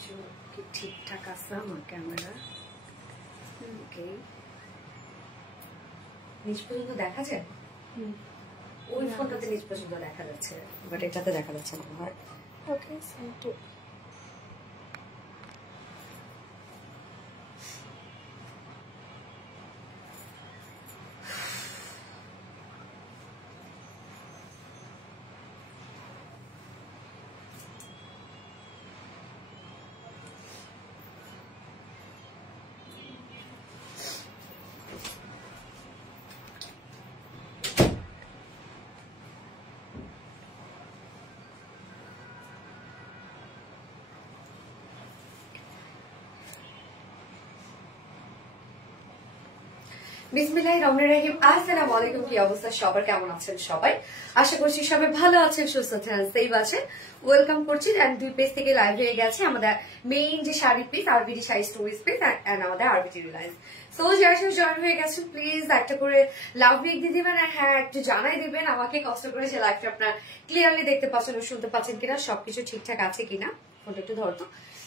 সবকিছু কি ঠিকঠাক আছে আমার ক্যামেরা? ওকে, নিচ পর্যন্ত দেখা যায়? ওই ফোনটাতে নিচ পর্যন্ত দেখা যাচ্ছে, বাট এটাতে দেখা যাচ্ছে না। ওকে, বিসমিল্লাহির রহমানির রহিম। আসসালামু আলাইকুম। কি অবস্থা সবার, কেমন আছেন সবাই? আশা করছি সবাই ভালো আছেন, সুস্থ আছেন, সেফ আছেন। ওয়েলকাম করছি। এন্ড দুই পেজ থেকে লাইভ হয়ে গেছে আমাদের মেইন যে sari page, RBD sari stories page and আমাদের আরবিডি রিলায়েন্স। সো যারা সব জয়েন হয়ে গেছেন প্লিজ একটা করে লাভ রেক দিয়ে দিবেন, আর হ্যাঁ একটু জানাই দিবেন আমাকে কষ্ট করে যে লাইভটা আপনার ক্লিয়ারলি দেখতে পাচ্ছেন ও শুনতে পাচ্ছেন কিনা, সবকিছু ঠিকঠাক আছে কিনা। ফোনটা একটু ধরতো।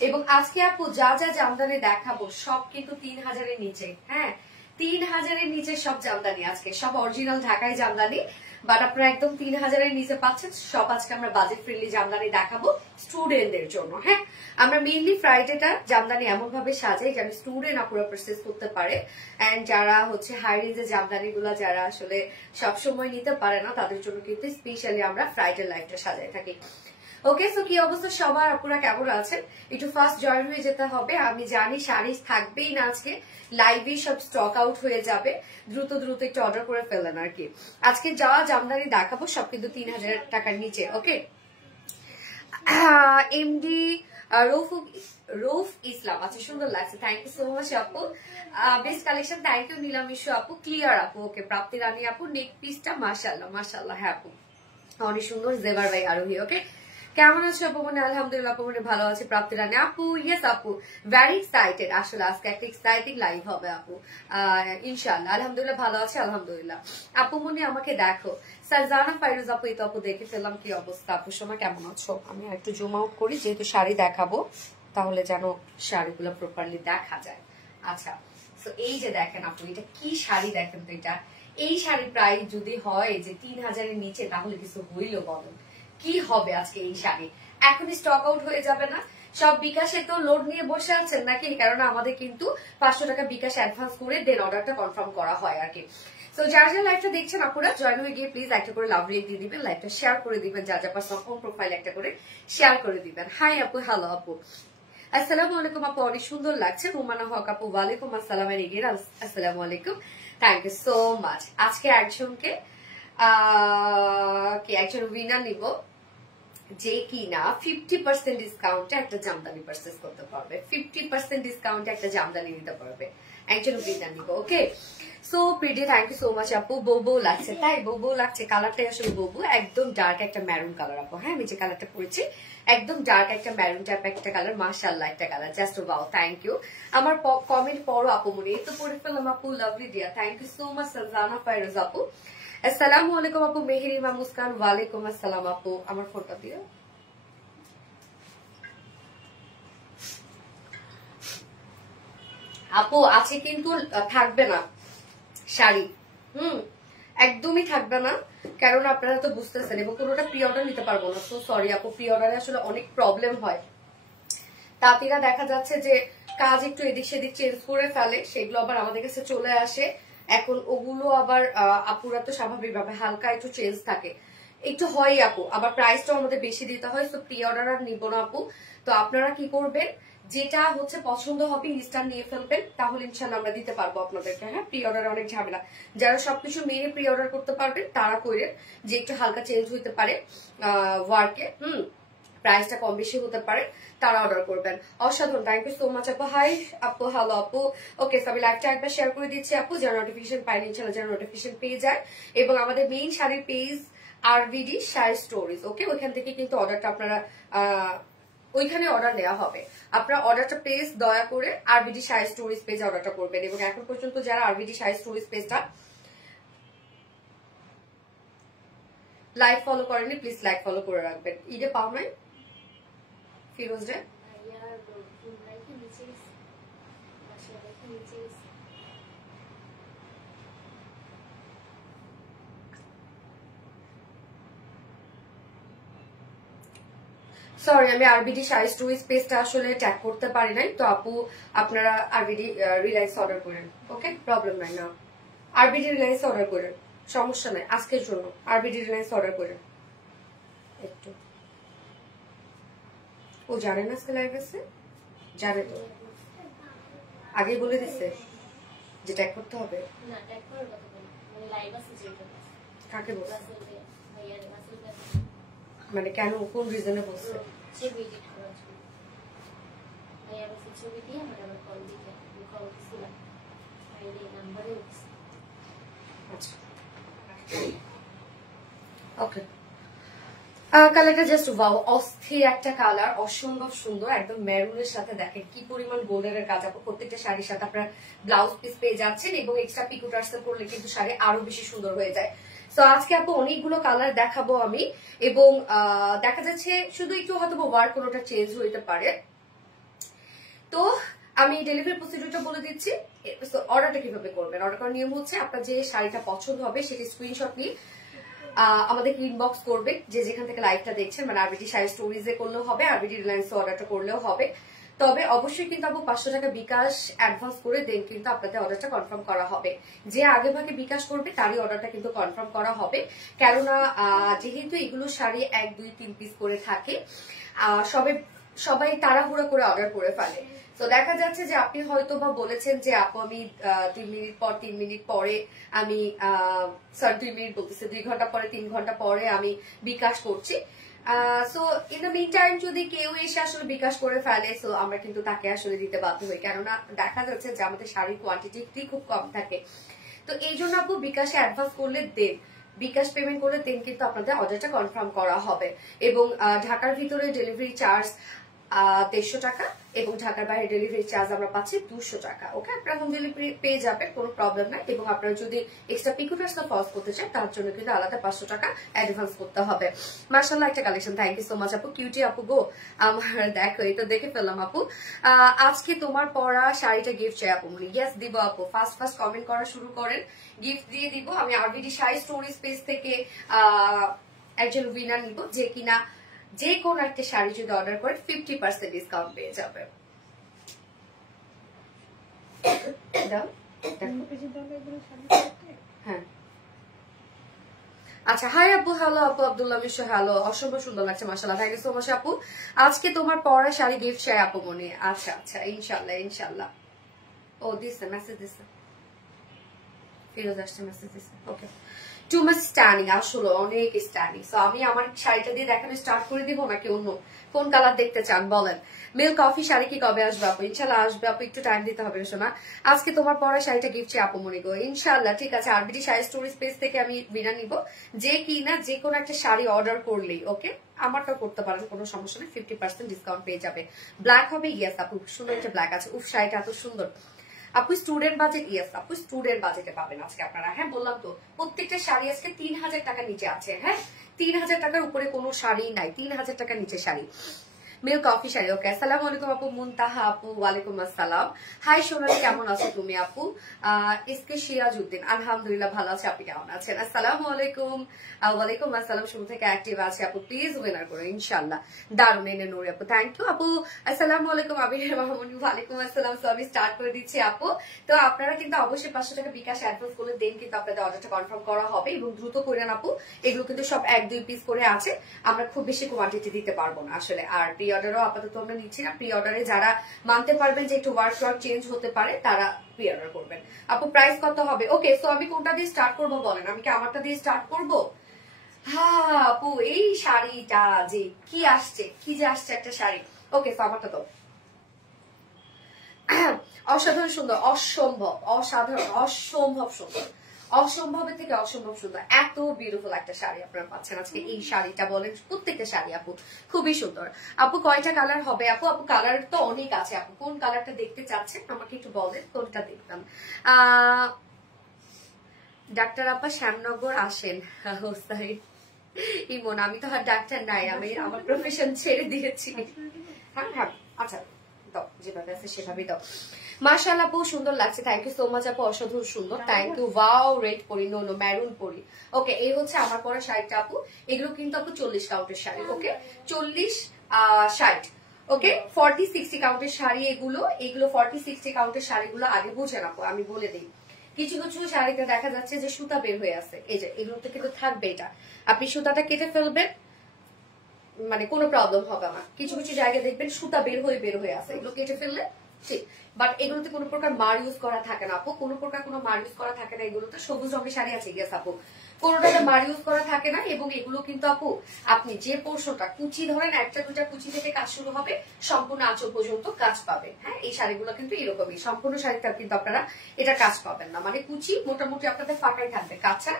এবং আজকে আপু যা যা জামদানি দেখাবো সব কিন্তু 3000-এর নিচে। হ্যাঁ, 3000-এর নিচে সব জামদানি আজকে, সব অরিজিনাল ঢাকায় জামদানি, বাট আপনারা একদম 3000-এর নিচে পাচ্ছেন সব। আজকে আমরা বাজেট ফ্রেন্ডলি জামদানি দেখাবো স্টুডেন্টদের জন্য। হ্যাঁ, আমরা মেইনলি ফ্রাইডেটা জামদানি এমন ভাবে সাজাই যেন স্টুডেন্ট আপুরা পারচেজ করতে পারে, এন্ড যারা হচ্ছে হাই রেঞ্জের জামদানি গুলা যারা আসলে সবসময় নিতে পারে না তাদের জন্য কিন্তু স্পেশালি আমরা ফ্রাইডে লাইফটা সাজাই থাকি। ওকে, সো কি অবস্থা সবার, আপুরা কেমন আছেন? একটু ফার্স্ট জয়েন হয়ে যেতে হবে। আমি জানি শাড়ি থাকবেই না আজকে, লাইভে সব স্টক আউট হয়ে যাবে, দ্রুত দ্রুত একটু অর্ডার করে ফেলেন আর কি। আজকে যা জামদানি দেখাবো সব কিন্তু 3000 টাকার নিচে। ওকে, এমডি রৌফ ইসলাম, আচ্ছা সুন্দর লাগছে, থ্যাংক ইউ সো মাচ আপু। Best collection, thank you Nilam ইস্যু আপু। ক্লিয়ার আপু, ওকে। প্রাপ্তি রানী আপু, নেক পিসটা মাশাআল্লাহ মাশাআল্লাহ। হ্যাঁ আপু অনেক সুন্দর। জেবার ভাই আরোহী, ওকে। কেমন আছো আপু? মনে আলহামদুলিল্লাহ আপু, মনে ভালো আছে। প্রাপ্তি রানী আপু, ইয়েস আপু, ভেরি এক্সাইটেড। আসলে আজকে একটা এক্সাইটিং লাইভ হবে আপু, ইনশাআল্লাহ। আলহামদুলিল্লাহ ভালো আছে, আলহামদুলিল্লাহ। আপু মনে আমাকে দেখো। সাজানা ফাইরুজ আপু, এই তো আপু দেখে ফেললাম। কি অবস্থা আপু, সময় কেমন আছো? আমি একটু জুম আউট করি যেহেতু শাড়ি দেখাবো, তাহলে যেন শাড়িগুলো প্রপারলি দেখা যায়। আচ্ছা, তো এই যে দেখেন আপু, এটা কি শাড়ি দেখেন তো। এটা এই শাড়ি প্রাইস যদি হয় যে 3000-এর নিচে, তাহলে কিছু হইল বলেন কি হবে আজকে এই শাড়ি? এখন স্টক আউট হয়ে যাবে না? সব বিকাশে তো লোড নিয়ে বসে আছেন নাকি? কারণ আমাদের কিন্তু 500 টাকা বিকাশ অ্যাডভান্স করে দেন অর্ডারটা কনফার্ম করা হয় আর কি। তো যারা যারা লাইভটা দেখছেন আপুরা জয়েন হয়ে গিয়ে প্লিজ একটা করে লাভ রেক দিয়ে দিবেন, লাইভটা শেয়ার করে দিবেন, যা যা পার্সোনাল হোম প্রোফাইল একটা করে শেয়ার করে দিবেন। হাই আপু, হ্যালো আপু, আসসালামু আলাইকুম আপু, অনেক সুন্দর লাগছে। রুমানা হক আপু, ওয়ালাইকুম আসসালাম। আসসালামু আলাইকুম, থ্যাংক ইউ সো মাচ। আজকে একজনকে একজন উইনার নিব যে কিনা 50% ডিসকাউন্টে একটা জামদানি পারচেজ করতে পারবে, 50% ডিসকাউন্টে একটা জামদানি নিতে পারবে, একজন উইনার নিব। Okay, so pretty, thank you so much আপু। বউ লাগছে, তাই বউ লাগছে। কালারটাই আসলে বউ, একদম ডার্ক একটা ম্যারুন কালার আপু। হ্যাঁ, আমি যে কালারটা পরেছি একদম ডার্ক একটা ম্যারুন টাইপ একটা কালার, মাশাআল্লাহ একটা colour, just wow, thank you. আমার কমেন্ট পড়ো আপু মনে, এই তো পড়ে ফেললাম আপু, lovely dear, thank you so much. Saljana Fairuz আপু, আসসালামু আলাইকুম আপু। মেহেরিমা মুস্কান, ওয়ালাইকুম আসসালাম আপু। আমার ফোনটা দিও আপু। আছে কিন্তু থাকবে না শাড়ি, একদমই থাকবে না, কারণ আপনারা তো বুঝতেছেন। এবং কোনোটা প্রি অর্ডার নিতে পারবো না, তো সরি আপু। প্রি অর্ডারে আসলে অনেক প্রবলেম হয়, তাঁতিরা দেখা যাচ্ছে যে কাজ একটু এদিক সেদিক চেঞ্জ করে ফেলে, সেগুলো আবার আমাদের কাছে চলে আসে। এখন ওগুলো আবার আপুরা তো স্বাভাবিকভাবে হালকা একটু চেঞ্জ থাকে, একটু হয় আপু। আবার প্রাইসটাও আমাদের বেশি দিতে হয়, তো প্রি অর্ডার আর নিব না আপু। তো আপনারা কি করবেন, যেটা হচ্ছে পছন্দ হবে ইনস্ট্যান্ট নিয়ে ফেলবেন, তাহলে ইনশাল্লাহ আমরা দিতে পারবো আপনাদেরকে। হ্যাঁ, প্রি অর্ডারে অনেক ঝামেলা, যারা সবকিছু মেনে প্রি অর্ডার করতে পারবেন তারা কইরেন, যে একটু হালকা চেঞ্জ হইতে পারে ওয়ার্কে, প্রাইসটা কম বেশি হতে পারে, তারা অর্ডার করবেন। অসাধারণ, থ্যাংক ইউ সো মাচ আপু। হাই আপু, হ্যালো আপু। ওকে, আমি লাইভটা একবার শেয়ার করে দিচ্ছি আপু, যারা নোটিফিকেশন পাইনি ইনশাল্লাহ যারা নোটিফিকেশন পেয়ে যায়। এবং আমাদের মেইন শাড়ির পেজ আরবিডি শাড়ি স্টোরিজ, ওকে, ওইখান থেকে কিন্তু অর্ডারটা আপনারা ওইখানে অর্ডার নেওয়া হবে। আপনারা অর্ডারটা প্লেস দয়া করে আরবিডি শাড়ি স্টোরিজ পেজে অর্ডারটা করবেন। এবং এখন পর্যন্ত যারা আরবিডি শাড়ি স্টোরিজ পেজটা লাইক ফলো করেনি প্লিজ লাইক ফলো করে রাখবেন। ঈদে পাও নাই ফিরোজ রে, সরি, আমি আরবিডি শাড়ি স্টোরি স্পেসটা আসলে ট্যাগ করতে পারি নাই, তো আপু আপনারা আরবিডি রিলায়েন্স অর্ডার করেন, ওকে, প্রবলেম নাই। না, আরবিডি রিলায়েন্স অর্ডার করেন, সমস্যা নাই, আজকের জন্য আরবিডি রিলায়েন্স অর্ডার করেন। একটু ও জানে না আজকে লাইভ আছে, জানে তো, আগে বলে দিচ্ছে যে ট্যাগ করতে হবে। কাকে বলছে, মানে কেন, কোন রিজনে বলছে? ওকে, কালারটা জাস্ট ওয়াও, অস্থির একটা কালার, অসম্ভব সুন্দর, একদম মেরুনের সাথে দেখেন কি পরিমাণ গোল্ডের কাজ। আপু প্রত্যেকটা শাড়ির সাথে আপনারা ব্লাউজ পিস পেয়ে যাচ্ছেন এবং এক্সট্রা পিকো টার্সেল করলে কিন্তু শাড়ি আরো বেশি সুন্দর হয়ে যায়। তো আজকে আপু অনেকগুলো কালার দেখাবো আমি, এবং দেখা যাচ্ছে শুধু একটু হয়তো ওয়ার্ড কোনোটা চেঞ্জ হইতে পারে। তো আমি ডেলিভারি প্রসিডিউরটা বলে দিচ্ছি। অর্ডারটা কিভাবে করবেন, অর্ডার করার নিয়ম হচ্ছে আপনার যে শাড়িটা পছন্দ হবে সেটি স্ক্রিনশট নিয়ে আমাদের ইনবক্স করবে, যে যেখান থেকে লাইভটা দেখছেন, মানে আরবিডি শাড়ি স্টোরিজে করলেও হবে, আরবিডি রিলায়েন্সে অর্ডারটা করলেও হবে। তবে অবশ্যই কিন্তু আপু 500 টাকা বিকাশ অ্যাডভান্স করে দেন কিন্তু আপনাদের অর্ডারটা কনফার্ম করা হবে। যে আগে ভাগে বিকাশ করবে তারই অর্ডারটা কিন্তু কনফার্ম করা হবে, কেননা যেহেতু এগুলো শাড়ি 1, 2, 3 পিস করে থাকে, সবাই তাড়াহুড়া করে অর্ডার করে ফেলে। তো দেখা যাচ্ছে যে আপনি হয়তো বা বলেছেন যে আপু আমি 3 মিনিট পরে আমি 2 মিনিট বলতেছে 2 ঘন্টা পরে 3 ঘন্টা পরে আমি বিকাশ করছি। So in the meantime যদি কেউ এসে আসলে বিকাশ করে ফেলে, সো আমরা কিন্তু তাকে আসলে দিতে বাধ্য হই, কেননা দেখা যাচ্ছে যে আমাদের শাড়ির কোয়ান্টিটি খুব কম থাকে। তো এই জন্য আপু বিকাশে অ্যাডভান্স করলে দেন, বিকাশ পেমেন্ট করলে দেন কিন্তু আপনাদের অর্ডারটা কনফার্ম করা হবে। এবং ঢাকার ভিতরে ডেলিভারি চার্জ 150 টাকা এবং ঢাকার বাইরে ডেলিভারি চার্জ আমরা পাচ্ছি 200 টাকা। ওকে, আপনারা হোম ডেলিভারি পেয়ে যাবেন, কোনো প্রবলেম নাই। এবং আপনারা যদি এক্সট্রা পিকো টার্সেল ফলস করতে চান তার জন্য কিন্তু আলাদা 500 টাকা অ্যাডভান্স করতে হবে। মাশাআল্লাহ একটা collection, thank you so much আপু। কিউটি আপু গো, আমার দেখো এটা দেখে ফেললাম আপু। আজকে তোমার পরা শাড়িটা গিফট চাই আপু, মানে ইয়েস দিব আপু, ফার্স্ট কমেন্ট করা শুরু করেন, গিফট দিয়ে দিব। আমি আরবিডি শাড়ি স্টোরি স্পেস থেকে একজন উইনার নিব, যে কিনা যে কোন একটা শাড়ি যদি অর্ডার করে 50% ডিসকাউন্ট পেয়ে যাবে। হ্যাঁ, আচ্ছা, হাই আপু, হ্যালো আপু, আব্দুল্লাহ মিশো, হ্যালো, অসম্ভব সুন্দর লাগছে মাশাআল্লাহ, থ্যাংক ইউ সো মাচ আপু। আজকে তোমার পরা শাড়ি গিফট চাই আপু মনে। আচ্ছা আচ্ছা, ইনশাল্লাহ। ও দিছে মেসেজ দিছে, ফিরোজ আসছে মেসেজ দিছে, ওকে। টু মাচ স্ট্যান্ডিং, আসলে অনেক স্ট্যান্ডিং। সো আমি আমার শাড়িটা দিয়ে দেখানো স্টার্ট করে দিব নাকি অন্য কোন কালার দেখতে চান বলেন? মিল্ক কফি শাড়ি কি কবে আসবে আপু? ইনশাল্লাহ আসবে আপু, একটু টাইম দিতে হবে শোনা। আজকে তোমার পরা শাড়িটা গিফট চাই আপু মনে গো, ইনশাল্লাহ। ঠিক আছে, আরবিডি শাড়ি স্টোরি স্পেস থেকে আমি বিনা নিব, যে কিনা যে কোনো একটা শাড়ি অর্ডার করলেই, ওকে, আমারটাও করতে পারেন, কোনো সমস্যা নেই, 50% ডিসকাউন্ট পেয়ে যাবে। ব্ল্যাক হবে, ইয়েস আপু, সুন্দর একটা ব্ল্যাক আছে। উফ, শাড়িটা এত সুন্দর আপু। স্টুডেন্ট বাজেট, ইয়েস আপু, স্টুডেন্ট বাজেটে পাবেন আজকে আপনারা। হ্যাঁ, বললাম তো প্রত্যেকটা শাড়ি আজকে 3000 টাকার নিচে আছে। হ্যাঁ, 3000 টাকার উপরে কোনো শাড়ি নাই, 3000 টাকার নিচে শাড়ি। মিল্ক কফি শাড়ি, ওকে। আসসালামু আলাইকুম আপু, মুনতাহা আপু, ওয়ালাইকুম আসসালাম। হাই সোনালি, কেমন আছো তুমি আপু? এসকে সিরাজউদ্দিন, আলহামদুলিল্লাহ ভালো আছে, আপনি কেমন আছেন? আসসালামু আলাইকুম। ওয়ালাইকুম আসসালাম, শুরু থেকে অ্যাক্টিভ আছে আপু, প্লিজ উইনার করো ইনশাল্লাহ। দারুন, এনে নুরি আপু, থ্যাংক ইউ আপু। আসসালামু আলাইকুম আবির মাহমুনি, ওয়ালাইকুম আসসালাম। সো আমি স্টার্ট করে দিচ্ছি আপু। তো আপনারা কিন্তু অবশ্যই 500 টাকা বিকাশ অ্যাডভান্স করলে দেন কিন্তু আপনাদের অর্ডারটা কনফার্ম করা হবে, এবং দ্রুত করেন আপু। এগুলো কিন্তু সব 1-2 পিস করে আছে, আমরা খুব বেশি কোয়ান্টিটি দিতে পারবো না আসলে। আর প্রি অর্ডারও আপাতত আমরা নিচ্ছি না। প্রি অর্ডারে যারা মানতে পারবেন যে একটু ওয়ার্ক চেঞ্জ হতে পারে তারা প্রি অর্ডার করবেন আপু। প্রাইস কত হবে? ওকে, সো আমি কোনটা দিয়ে স্টার্ট করবো বলেন? আমি কি আমারটা দিয়ে স্টার্ট করবো? হ্যাঁ আপু, এই শাড়িটা যে কি আসছে, কি যে আসছে একটা শাড়ি। ওকে, সো আমারটা তো অসাধারণ সুন্দর, অসম্ভব, অসাধারণ, অসম্ভব সুন্দর, অসম্ভবের থেকে অসম্ভব সুন্দর। এত বিউটিফুল একটা শাড়ি আপনারা পাচ্ছেন আজকে। এই শাড়িটা বলেন, প্রত্যেকটা শাড়ি আপু খুবই সুন্দর। আপু কয়টা কালার হবে আপু? আপু কালার তো অনেক আছে আপু, কোন কালারটা দেখতে চাচ্ছেন আমাকে একটু বলেন, কোনটা দেখতাম। ডাক্তার আপা শ্যামনগর আসেন। ইমন, আমি তো আর ডাক্তার নাই, আমি আমার প্রফেশন ছেড়ে দিয়েছি। হ্যাঁ হ্যাঁ, আচ্ছা দাও, যেভাবে আছে সেভাবেই দাও। মাশাআল্লাহ আপু সুন্দর লাগছে, থ্যাংক ইউ সো মাচ আপু, অসাধারণ সুন্দর, থ্যাংক ইউ। ওয়াও, রেড পরি, নো নো ম্যারুন পরি। ওকে, এই হচ্ছে আমার পরা শাড়িটা আপু। এগুলো কিন্তু আপু 40 কাউন্টের শাড়ি। ওকে, 40-60। ওকে, 40-60 কাউন্টের শাড়ি এগুলো। 40-60 কাউন্টের শাড়িগুলো আগে বুঝেন আপু, আমি বলে দিই। কিছু কিছু শাড়িতে দেখা যাচ্ছে যে সুতা বের হয়ে আছে, এই যে এগুলোতে কিন্তু থাকবে এটা, আপনি সুতাটা কেটে ফেলবেন, মানে কোনো প্রবলেম হবে না। কিছু কিছু জায়গায় দেখবেন সুতা বের হয়ে আছে, এগুলো কেটে ফেললে ঠিক। বাট এগুলোতে কোনো প্রকার মার ইউজ করা থাকে না আপু, কোনো প্রকার কোনো মার ইউজ করা থাকে না। এগুলোতে সবুজ রঙের শাড়ি আছে, ইয়েস আপু, কোনোটাতে মার ইউজ করা থাকে না। এবং এগুলো কিন্তু আপু আপনি যে পোর্শনটা কুচি ধরেন, একটা দুটা কুচি থেকে কাজ শুরু হবে, সম্পূর্ণ আঁচল পর্যন্ত কাজ পাবেন। হ্যাঁ, এই শাড়িগুলো কিন্তু এরকমই, সম্পূর্ণ শাড়িটা কিন্তু আপনারা এটা কাজ পাবেন না, মানে কুচি মোটামুটি আপনাদের ফাঁকাই থাকবে কাজ ছাড়া,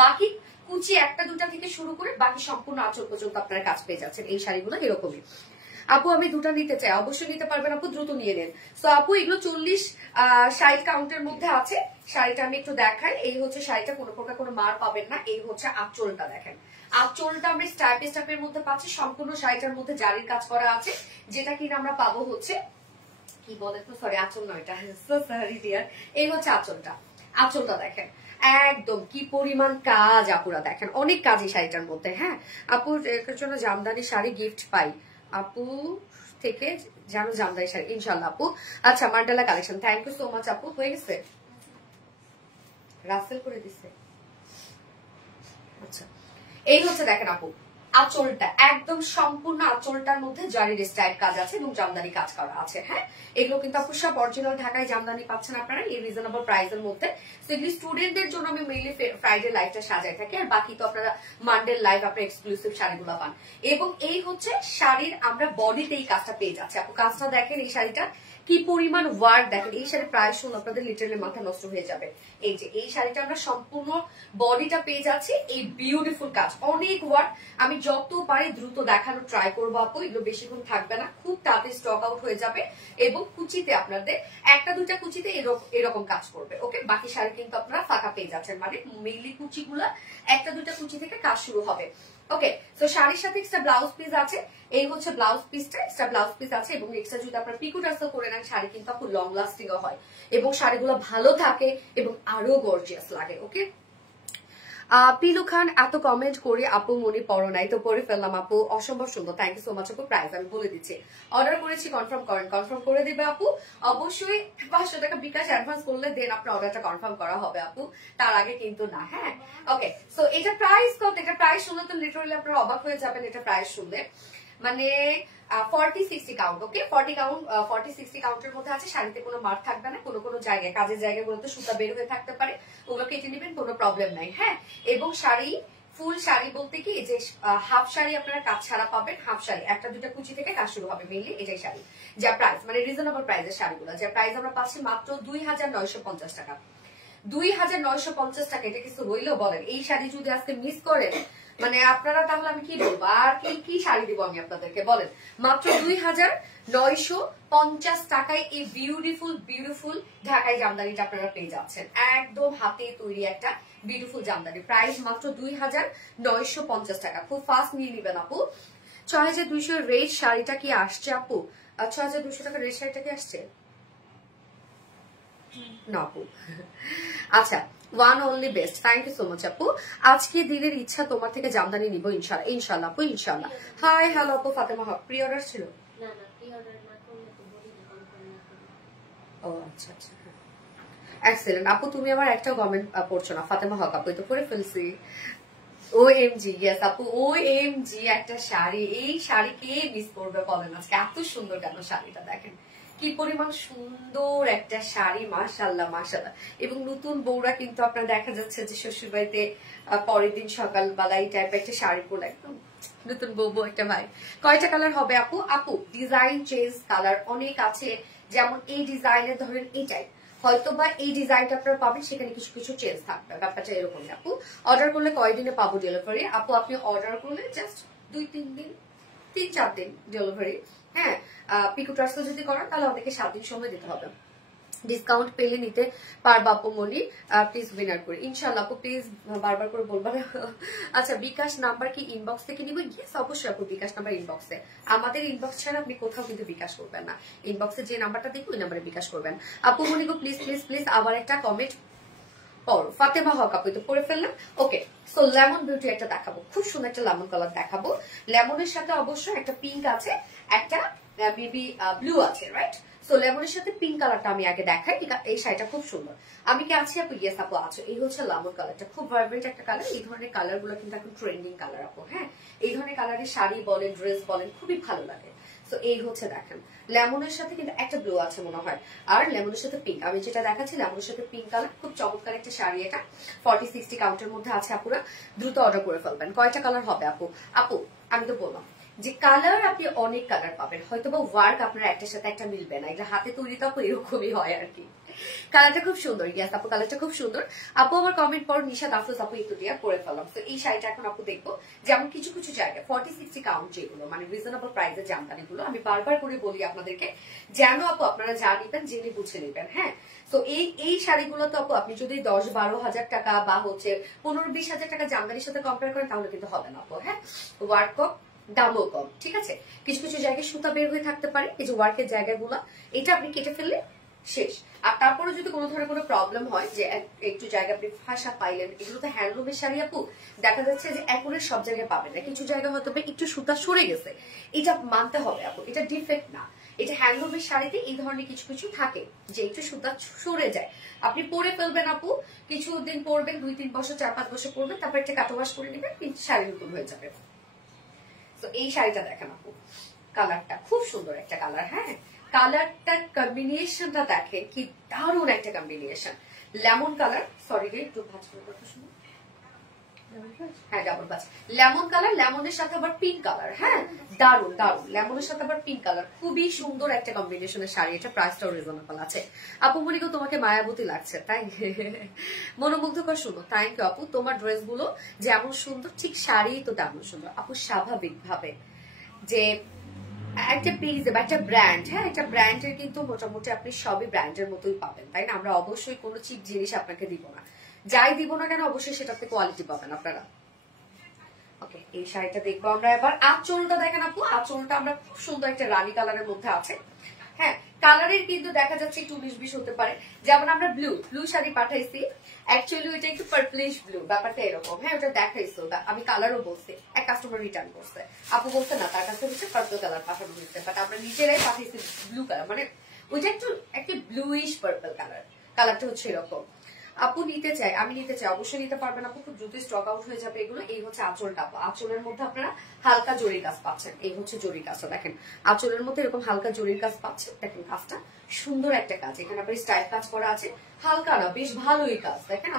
বাকি কুচি একটা দুটা থেকে শুরু করে বাকি সম্পূর্ণ আঁচল পর্যন্ত আপনারা কাজ পেয়ে যাচ্ছেন। এই শাড়িগুলো এরকমই। আপু আমি দুটা নিতে চাই, অবশ্যই নিতে পারবেন আপু, দ্রুত নিয়ে নেন। তো আপু এগুলো 40-60 কাউন্টের মধ্যে আছে। শাড়িটা আমি একটু দেখাই, এই হচ্ছে শাড়িটা, কোনো প্রকার কোনো মার পাবেন না। এই হচ্ছে আঁচলটা, দেখেন আঁচলটা আমরা স্টাইপের মধ্যে পাচ্ছি, সম্পূর্ণ শাড়িটার মধ্যে জারির কাজ করা আছে, যেটা কিনা আমরা পাবো হচ্ছে কি বলে তো, সরি আঁচল নয় এটা, সরি ডিয়ার, এই হচ্ছে আঁচলটা। আঁচলটা দেখেন একদম কি পরিমাণ কাজ, আপুরা দেখেন অনেক কাজ এই শাড়িটার মধ্যে। হ্যাঁ আপুর জন্য জামদানি শাড়ি গিফট পাই আপু থেকে, জানো জামদানি শাড়ি ইনশাল্লাহ আপু। আচ্ছা Mandala collection, thank you so much আপু। হয়ে গেছে, রাসেল করে দিছে। আচ্ছা এই হচ্ছে দেখেন আপু আঁচলটা, একদম সম্পূর্ণ আঁচলটার মধ্যে জারির স্টাইল কাজ আছে এবং জামদানি কাজ করা আছে। হ্যাঁ, এগুলো কিন্তু আপু সব অরিজিনাল ঢাকায় জামদানি পাচ্ছেন আপনারা এই রিজনেবল প্রাইসের মধ্যে। এগুলি স্টুডেন্টদের জন্য আমি মেইনলি ফ্রাইডে লাইভটা সাজাই থাকি, আর বাকি তো আপনারা মানডে লাইভ আপনারা এক্সক্লুসিভ শাড়িগুলো পান। এবং এই হচ্ছে শাড়ির আমরা বডিতে এই কাজটা পেয়ে যাচ্ছি আপু, কাজটা দেখেন এই শাড়িটা কি পরিমাণ ওয়ার্ক, দেখেন এই শাড়ির প্রাইস শুনে আপনাদের লিটারালি মাথা নষ্ট হয়ে যাবে। এই যে এই শাড়িটা আমরা সম্পূর্ণ বডিটা পেয়ে যাচ্ছি, এই বিউটিফুল কাজ, অনেক ওয়ার্ক। আমি যত পারি দ্রুত দেখানোর ট্রাই করবো আপু, এগুলো বেশিক্ষণ থাকবে না, খুব তাড়াতাড়ি স্টক আউট হয়ে যাবে। এবং কুচিতে আপনাদের একটা দুইটা কুচিতে এরকম কাজ করবে। ওকে, বাকি শাড়ি কিন্তু আপনারা ফাঁকা পেয়ে যাচ্ছেন, মানে মেইনলি কুচিগুলা একটা দুইটা কুচি থেকে কাজ শুরু হবে। ওকে, তো শাড়ির সাথে একটা ব্লাউজ পিস আছে, এই হচ্ছে ব্লাউজ পিসটা, একটা ব্লাউজ পিস আছে। এবং এক্সট্রা যদি আপনার পিকো টাসেল করে নেন, শাড়ি কিন্তু আপু লং লাস্টিং হয় এবং শাড়িগুলো ভালো থাকে এবং আরো গর্জিয়াস লাগে। ওকে, পিলু খান এত কমেন্ট করে আপু মনি পড়ো নাই, তো পড়ে ফেললাম আপু, অসম্ভব সুন্দর, থ্যাংক ইউ সো মাচ আপু। প্রাইস আমি বলে দিচ্ছি, অর্ডার করেছি, কনফার্ম করেন, কনফার্ম করে দিবে আপু। অবশ্যই 500 টাকা বিকাশ অ্যাডভান্স করলে দেন আপনার অর্ডারটা কনফার্ম করা হবে আপু, তার আগে কিন্তু না। হ্যাঁ, ওকে, সো এটা প্রাইস কত? এটা প্রাইস শুনলে তো লিটারালি আপনারা অবাক হয়ে যাবেন, এটা প্রাইস শুনলে, মানে 40-60 কাউন্ট। ওকে, 40-60 কাউন্টের মধ্যে আছে। শাড়িতে কোনো মার থাকবে না, কোনো কোনো জায়গায় কাজের জায়গাগুলোতে সুতা বের হয়ে থাকতে পারে, ওগুলো কেটে নেবেন, কোনো প্রবলেম নাই। হ্যাঁ, এবং শাড়ি ফুল শাড়ি বলতে কি যে হাফ শাড়ি আপনারা কাজ ছাড়া পাবেন, হাফ শাড়ি একটা দুটা কুচি থেকে কাজ শুরু হবে, মেইনলি এটাই শাড়ি। যা প্রাইস মানে রিজনেবল প্রাইসের শাড়িগুলো, যে প্রাইস আমরা পাচ্ছি মাত্র 2950 টাকা। 2950 টাকা, এটা কিছু হইলেও বলেন? এই শাড়ি যদি আজকে মিস করেন, মানে আপনারা তাহলে আমি কি বলবো, আর কি শাড়ি দিব আমি আপনাদেরকে, বলেন? মাত্র 2950 টাকায় এই বিউটিফুল ঢাকাই জামদানিটা আপনারা পেয়ে যাচ্ছেন, একদম হাতে তৈরি একটা বিউটিফুল জামদানি। প্রাইস মাত্র 2950 টাকা। খুব ফাস্ট নিয়ে নিবেন আপু। 6200 রেট শাড়িটা কি আসছে আপু? 6200 টাকা রেট শাড়িটা কি আসছে না আপু? আচ্ছা, one only best, thank you so much আপু। আজকে দিনের ইচ্ছা তোমার থেকে জামদানি নিব ইনশাল্লাহ, ইনশাল্লাহ আপু, ইনশাল্লাহ। হাই হ্যালো আপু ফাতেমা হক, প্রি অর্ডার ছিল? ও আচ্ছা আচ্ছা, এক্সেলেন্ট আপু। তুমি আমার একটাও কমেন্ট পড়ছো না, ফাতেমা হক আপু, তো করে ফেলছি। OMG, ইয়েস আপু, OMG একটা শাড়ি, এই শাড়ি কে মিস করবে বলেন? আজকে এত সুন্দর কেন শাড়িটা, দেখেন কি পরিমাণ সুন্দর একটা শাড়ি, মাশাআল্লাহ মাশাআল্লাহ। এবং নতুন বউরা কিন্তু আপনার দেখা যাচ্ছে যে শ্বশুর বাড়িতে পরের দিন সকালবেলা এই টাইপের একটা শাড়ি পরে একদম নতুন বউ একটা ভাই। কয়টা কালার হবে আপু? আপু ডিজাইন চেঞ্জ, কালার অনেক আছে, যেমন এই ডিজাইনের ধরেন এই টাইপ, হয়তো বা এই ডিজাইনটা আপনারা পাবেন, সেখানে কিছু কিছু চেঞ্জ থাকবে, ব্যাপারটা এরকম। আপু অর্ডার করলে কয়দিনে পাবো ডেলিভারি? আপু আপনি অর্ডার করলে জাস্ট 2-3 দিন, 3-4 দিন ডেলিভারি। হ্যাঁ, পিকো ট্রান্সফার যদি করেন তাহলে আমাদেরকে 7 দিন সময় দিতে হবে। ডিসকাউন্ট পেলে নিতে পারবা আপু মনি, প্লিজ উইনার করে ইনশাল্লাহ আপু, প্লিজ বারবার করে বলবা না। আচ্ছা বিকাশ নাম্বার কি ইনবক্স থেকে নিব? ইয়েস অবশ্যই আপু, বিকাশ নাম্বার ইনবক্সে, আমাদের ইনবক্স ছাড়া আপনি কোথাও কিন্তু বিকাশ করবেন না। ইনবক্সে যে নাম্বারটা দেখবো ওই নাম্বারে বিকাশ করবেন। আপু মনি গো প্লিজ প্লিজ প্লিজ আবার একটা কমেন্ট পড়ো। ফাতেমা হক আপু তো পড়ে ফেললাম। ওকে, সো লেমন বিউটি একটা দেখাবো, খুব সুন্দর একটা লেমন কালার দেখাবো। লেমনের সাথে অবশ্যই একটা পিঙ্ক আছে, একটা মেবি ব্লু আছে, রাইট? সো লেমনের সাথে পিঙ্ক কালারটা আমি আগে দেখাই। এই শাড়িটা খুব সুন্দর। আমি কি আছি আপু? ইয়েস আপু আছো। এই হচ্ছে লেমন কালারটা, খুব ভাইব্রেন্ট একটা কালার। এই ধরনের কালার গুলো কিন্তু এখন ট্রেন্ডিং কালার আপু। হ্যাঁ, এই ধরনের কালারের শাড়ি বলেন, ড্রেস বলেন, খুবই ভালো লাগে। সো এই হচ্ছে দেখেন, লেমনের সাথে কিন্তু একটা ব্লু আছে মনে হয়, আর লেমনের সাথে পিঙ্ক। আমি যেটা দেখাচ্ছি লেমনের সাথে পিঙ্ক কালার, খুব চমৎকার একটা শাড়ি। এটা 40-60 কাউন্টের মধ্যে আছে আপুরা, দ্রুত অর্ডার করে ফেলবেন। কয়টা কালার হবে আপু? আপু আমি তো বললাম যে কালার আপনি অনেক কালার পাবেন, হয়তো বা ওয়ার্ক আপনার একটার সাথে একটা মিলবে না, এটা হাতে তৈরি তো আপু এরকমই হয় আর কি। কালারটা খুব সুন্দর। ইয়াস আপু কালারটা খুব সুন্দর। আপু আমার কমেন্ট পর নিশাদ আফরোজ আপু একটু দিয়ে পরে ফেললাম। তো এই শাড়িটা এখন আপু দেখবো, যেমন কিছু কিছু জায়গায় 40-60 কাউন্ট যেগুলো মানে রিজনেবল প্রাইসের জামদানি গুলো, আমি বারবার করে বলি আপনাদেরকে যেন আপু আপনারা যা নিবেন জেনে বুঝে নিবেন। হ্যাঁ, তো এই শাড়িগুলো তো আপু আপনি যদি 10-12 হাজার টাকা বা হচ্ছে 15-20 হাজার টাকা জামদানির সাথে কম্পেয়ার করেন তাহলে কিন্তু হবে না আপু। হ্যাঁ, ওয়ার্ক কম, দামও কম, ঠিক আছে? কিছু কিছু জায়গায় সুতা বের হয়ে থাকতে পারে, এই যে ওয়ার্কের জায়গাগুলো, এটা আপনি কেটে ফেললে শেষ। আর তারপরে যদি কোনো ধরনের কোনো প্রবলেম হয় যে একটু জায়গা আপনি ফাঁসা পাইলেন, এগুলো তো হ্যান্ডলুমের শাড়ি আপু, দেখা যাচ্ছে যে একুরেট সব জায়গায় পাবেন না, কিছু জায়গায় হয়তো একটু সুতা সরে গেছে, এটা মানতে হবে আপু, এটা ডিফেক্ট না। এটা হ্যান্ডলুমের শাড়িতে এই ধরনের কিছু কিছু থাকে যে একটু সুতা সরে যায়, আপনি পরে ফেলবেন আপু, কিছুদিন পরবেন, 2-3 বছর 4-5 বছর পরবেন, তারপর একটা কাটো ওয়াশ করে নেবেন, কিন্তু শাড়ি নতুন হয়ে যাবে। তো এই শাড়িটা দেখেন আপু, কালারটা খুব সুন্দর একটা কালার। হ্যাঁ, কালারটার কম্বিনেশনটা দেখেন কি দারুণ একটা কম্বিনেশন। লেমন কালার, সরি রে একটু ভাঁজ করে কথা শুনুন। হ্যাঁ ডাবল ভাঁজ, লেমন কালার, লেমনের সাথে আবার পিঙ্ক কালার। হ্যাঁ, দারুণ দারুণ, লেমনের সাথে আবার পিঙ্ক কালার, খুবই সুন্দর একটা কম্বিনেশনের শাড়ি। এটা প্রাইসটাও রিজনেবল আছে। আপু মনিকে তোমাকে মায়াবতী লাগছে, তাই মনোমুগ্ধকর। শুনো, থ্যাংক ইউ আপু, তোমার ড্রেস গুলো যেমন সুন্দর ঠিক শাড়ি তো তেমন সুন্দর আপু। স্বাভাবিক ভাবে যে একটা পেজ বা একটা ব্র্যান্ড, হ্যাঁ একটা ব্র্যান্ডের কিন্তু মোটামুটি আপনি সবই ব্র্যান্ডের মতোই পাবেন, তাই না? আমরা অবশ্যই কোনো চিপ জিনিস আপনাকে দিব না, যাই দিব না কেন অবশ্যই সেটাতে কোয়ালিটি পাবেন আপনারা। ওকে, এই শাড়িটা দেখবো আমরা এবার। আঁচলটা দেখেন আপু, আঁচলটা আমরা খুব সুন্দর একটা রানী কালারের মধ্যে আছে। হ্যাঁ, কালারের কিন্তু দেখা যাচ্ছে একটু 19-20 হতে পারে। যেমন আমরা ব্লু শাড়ি পাঠাইছি, অ্যাকচুয়ালি ওইটা একটু পার্পলিশ ব্লু, ব্যাপারটা এরকম। হ্যাঁ, ওটা দেখাইছো, আমি কালারও বলছি, এক কাস্টমার রিটার্ন করছে, আপু বলছে না তার কাছে হচ্ছে পার্পল কালার পাঠানো হয়েছে, বাট আমরা নিজেরাই পাঠাইছি ব্লু কালার, মানে ওইটা একটু ব্লুইশ পার্পল কালারটা হচ্ছে এরকম। আপু নিতে চাই, আমি নিতে চাই, অবশ্যই নিতে পারবেন আপু, খুব দ্রুত স্টক আউট হয়ে যাবে এগুলো। এই হচ্ছে আঁচলটা, আঁচলের মধ্যে আপনারা হালকা জরির কাজ পাচ্ছেন, এই হচ্ছে জরির কাজটা দেখেন, আঁচলের মধ্যে এরকম হালকা জরির কাজ পাচ্ছেন। দেখেন কাজটা সুন্দর একটা কাজ, এখানে আপনার স্টাইল কাজ করা আছে, হালকা না বেশ ভালোই কাজ। দেখেন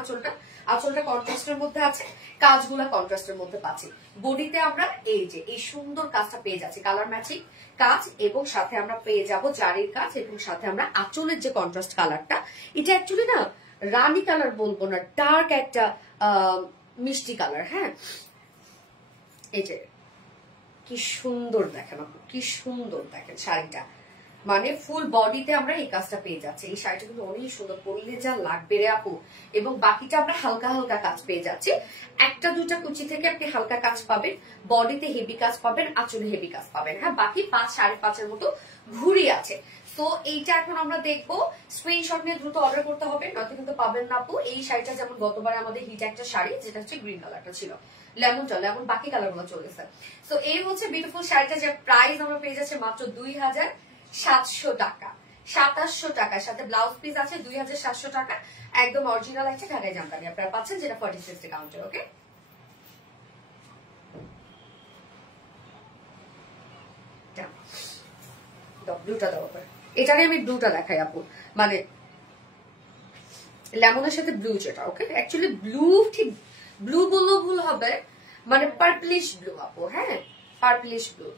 আঁচলটা কন্ট্রাস্টের মধ্যে আছে, কাজগুলা কন্ট্রাস্টের মধ্যে পাচ্ছি। বডিতে আমরা এই যে এই সুন্দর কাজটা পেয়ে যাচ্ছি, কালার ম্যাচিং কাজ, এবং সাথে আমরা পেয়ে যাব জারির কাজ, এবং সাথে আমরা আঁচলের যে কন্ট্রাস্ট কালারটা, এটা অ্যাকচুয়ালি না রানী কালার বলবো না, ডার্ক একটা মিষ্টি কালার। হ্যাঁ, এই যে কি সুন্দর দেখেন আপু, কি সুন্দর দেখেন শাড়িটা, মানে ফুল বডিতে আমরা এই কাজটা পেয়ে যাচ্ছি। এই শাড়িটা কিন্তু অনেক সুন্দর, পরলে যা লাগবে রে আপু, এবং বাকিটা আমরা হালকা হালকা কাজ পেয়ে যাচ্ছি। একটা দুটা কুচি থেকে আপনি হালকা কাজ পাবেন, বডিতে হেভি কাজ পাবেন, আঁচলে হেভি কাজ পাবেন। হ্যাঁ, বাকি 5-5.5 মতো ঘুরি আছে। তো এইটা এখন আমরা দেখবো, স্ক্রিনশট নিয়ে দ্রুত অর্ডার করতে হবে, নয়তো কিন্তু পাবেন না আপু। এই শাড়িটা যেমন গতবারে আমাদের হিট একটা শাড়ি, যেটা হচ্ছে গ্রিন কালারটা ছিল, লেমন বাকি কালার গুলো চলে গেছে। তো এই হচ্ছে বিউটিফুল শাড়িটা, যে প্রাইস আমরা পেয়ে যাচ্ছে মাত্র 2700 টাকা, 2700 টাকার সাথে ব্লাউজ পিস আছে 2700 টাকা, একদম অরিজিনাল একটা ঢাকাই জামদানি আপনারা পাচ্ছেন, যেটা 40-60 কাউন্টার। ওকে, ব্লুটা দেওয়া করে, এটারে আমি ব্লুটা দেখাই আপু, মানে লেমনের সাথে ব্লু যেটা। ওকে, অ্যাকচুয়ালি ব্লু, ঠিক ব্লু বললেও ভুল হবে, মানে পার্পলিশ ব্লু আপু। হ্যাঁ, পার্পলিশ ব্লু,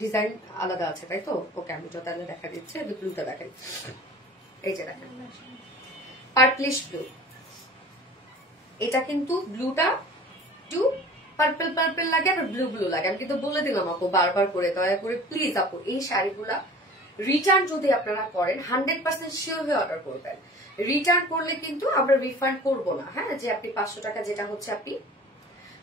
ডিজাইন আলাদা আছে তাই তো। ওকে, আমি তো তাহলে দেখা দিচ্ছে, ব্লুটা দেখেন, এই যে দেখেন পার্পলিশ ব্লু, এটা কিন্তু ব্লুটা একটু পার্পল লাগে আর ব্লু লাগে। আমি কিন্তু বলে দিলাম আপু বারবার করে, দয়া করে প্লিজ আপু এই শাড়িগুলা রিটার্ন যদি আপনারা করেন 100% শিওর হয়ে অর্ডার করবেন। রিটার্ন করলে কিন্তু আমরা রিফান্ড করবো না, হ্যাঁ, যে আপনি 500 টাকা যেটা হচ্ছে আপনি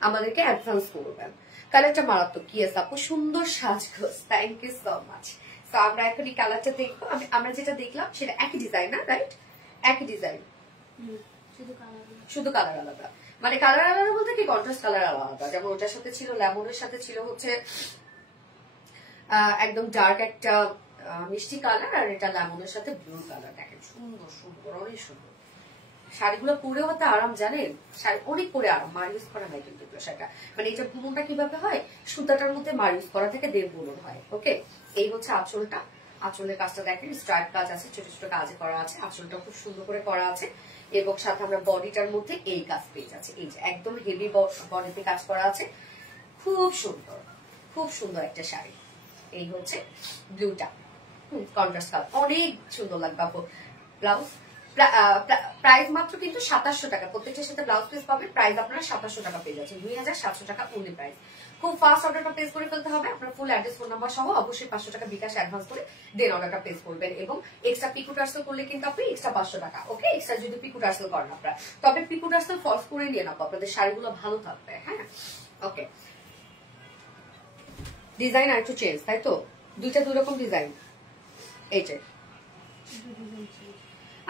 আমাদেরকে অ্যাডভান্স করবেন। কালারটা মারাত্মক, কি আছে আপু, সুন্দর সাজগোজ, থ্যাংক ইউ সো মাচ। তো আমরা এখন এই কালারটা দেখবো। আমরা যেটা দেখলাম সেটা একই ডিজাইন না, রাইট? একই ডিজাইন, শুধু কালার আলাদা। মানে কালার আলাদা বলতে কি, কন্ট্রাস্ট কালার আলাদা। যেমন ওটার সাথে ছিল লেমনের সাথে ছিল হচ্ছে একদম ডার্ক একটা মিষ্টি কালার, আর এটা লেমনের সাথে ব্লু কালার। দেখেন সুন্দর সুন্দর, অনেক সুন্দর। শাড়িগুলো পরে হতে আরাম, জানেন, শাড়ি অনেক পরে আরাম। মার ইউজ করা হয় কিন্তু শাড়িটা, মানে এটা বুননটা কিভাবে হয়, সুতাটার মধ্যে মার ইউজ করা থেকে দেড় বুনন হয়। ওকে, এই হচ্ছে আঁচলটা। আঁচলের কাজটা দেখেন, স্ট্রাইপ কাজ আছে, ছোট ছোট কাজে করা আছে। আঁচলটা খুব সুন্দর করে করা আছে, এবং সাথে আমরা বডিটার মধ্যে এই কাজ পেয়ে যাচ্ছে। এই যে একদম হেভি বডিতে কাজ করা আছে, খুব সুন্দর, খুব সুন্দর একটা শাড়ি। এই হচ্ছে ব্লুটা, কন্ট্রাস্ট কালার, অনেক সুন্দর লাগবে আপু। ব্লাউজ প্রাইস মাত্র কিন্তু 2700 টাকা, প্রত্যেকটার সাথে ব্লাউজ পিস পাবে। প্রাইস আপনারা 2700 টাকা পেয়ে যাচ্ছেন, 2700 টাকা অনলি প্রাইস। খুব ফাস্ট অর্ডারটা প্লেস করে ফেলতে হবে। আপনার ফুল অ্যাড্রেস, ফোন নাম্বার সহ অবশ্যই 500 টাকা বিকাশ অ্যাডভান্স করে দেন অর্ডারটা প্লেস করবেন। এবং এক্সট্রা পিকু টার্সেল করলে কিন্তু আপনি এক্সট্রা 500 টাকা, ওকে, এক্সট্রা যদি পিকু টার্সেল করেন আপনারা, তবে পিকু টার্সেল ফলস করে নিয়ে নেবো, আপনাদের শাড়িগুলো ভালো থাকবে। হ্যাঁ, ওকে, ডিজাইন আর একটু চেঞ্জ, তাই তো, দুইটা দুই রকম ডিজাইন। এই যে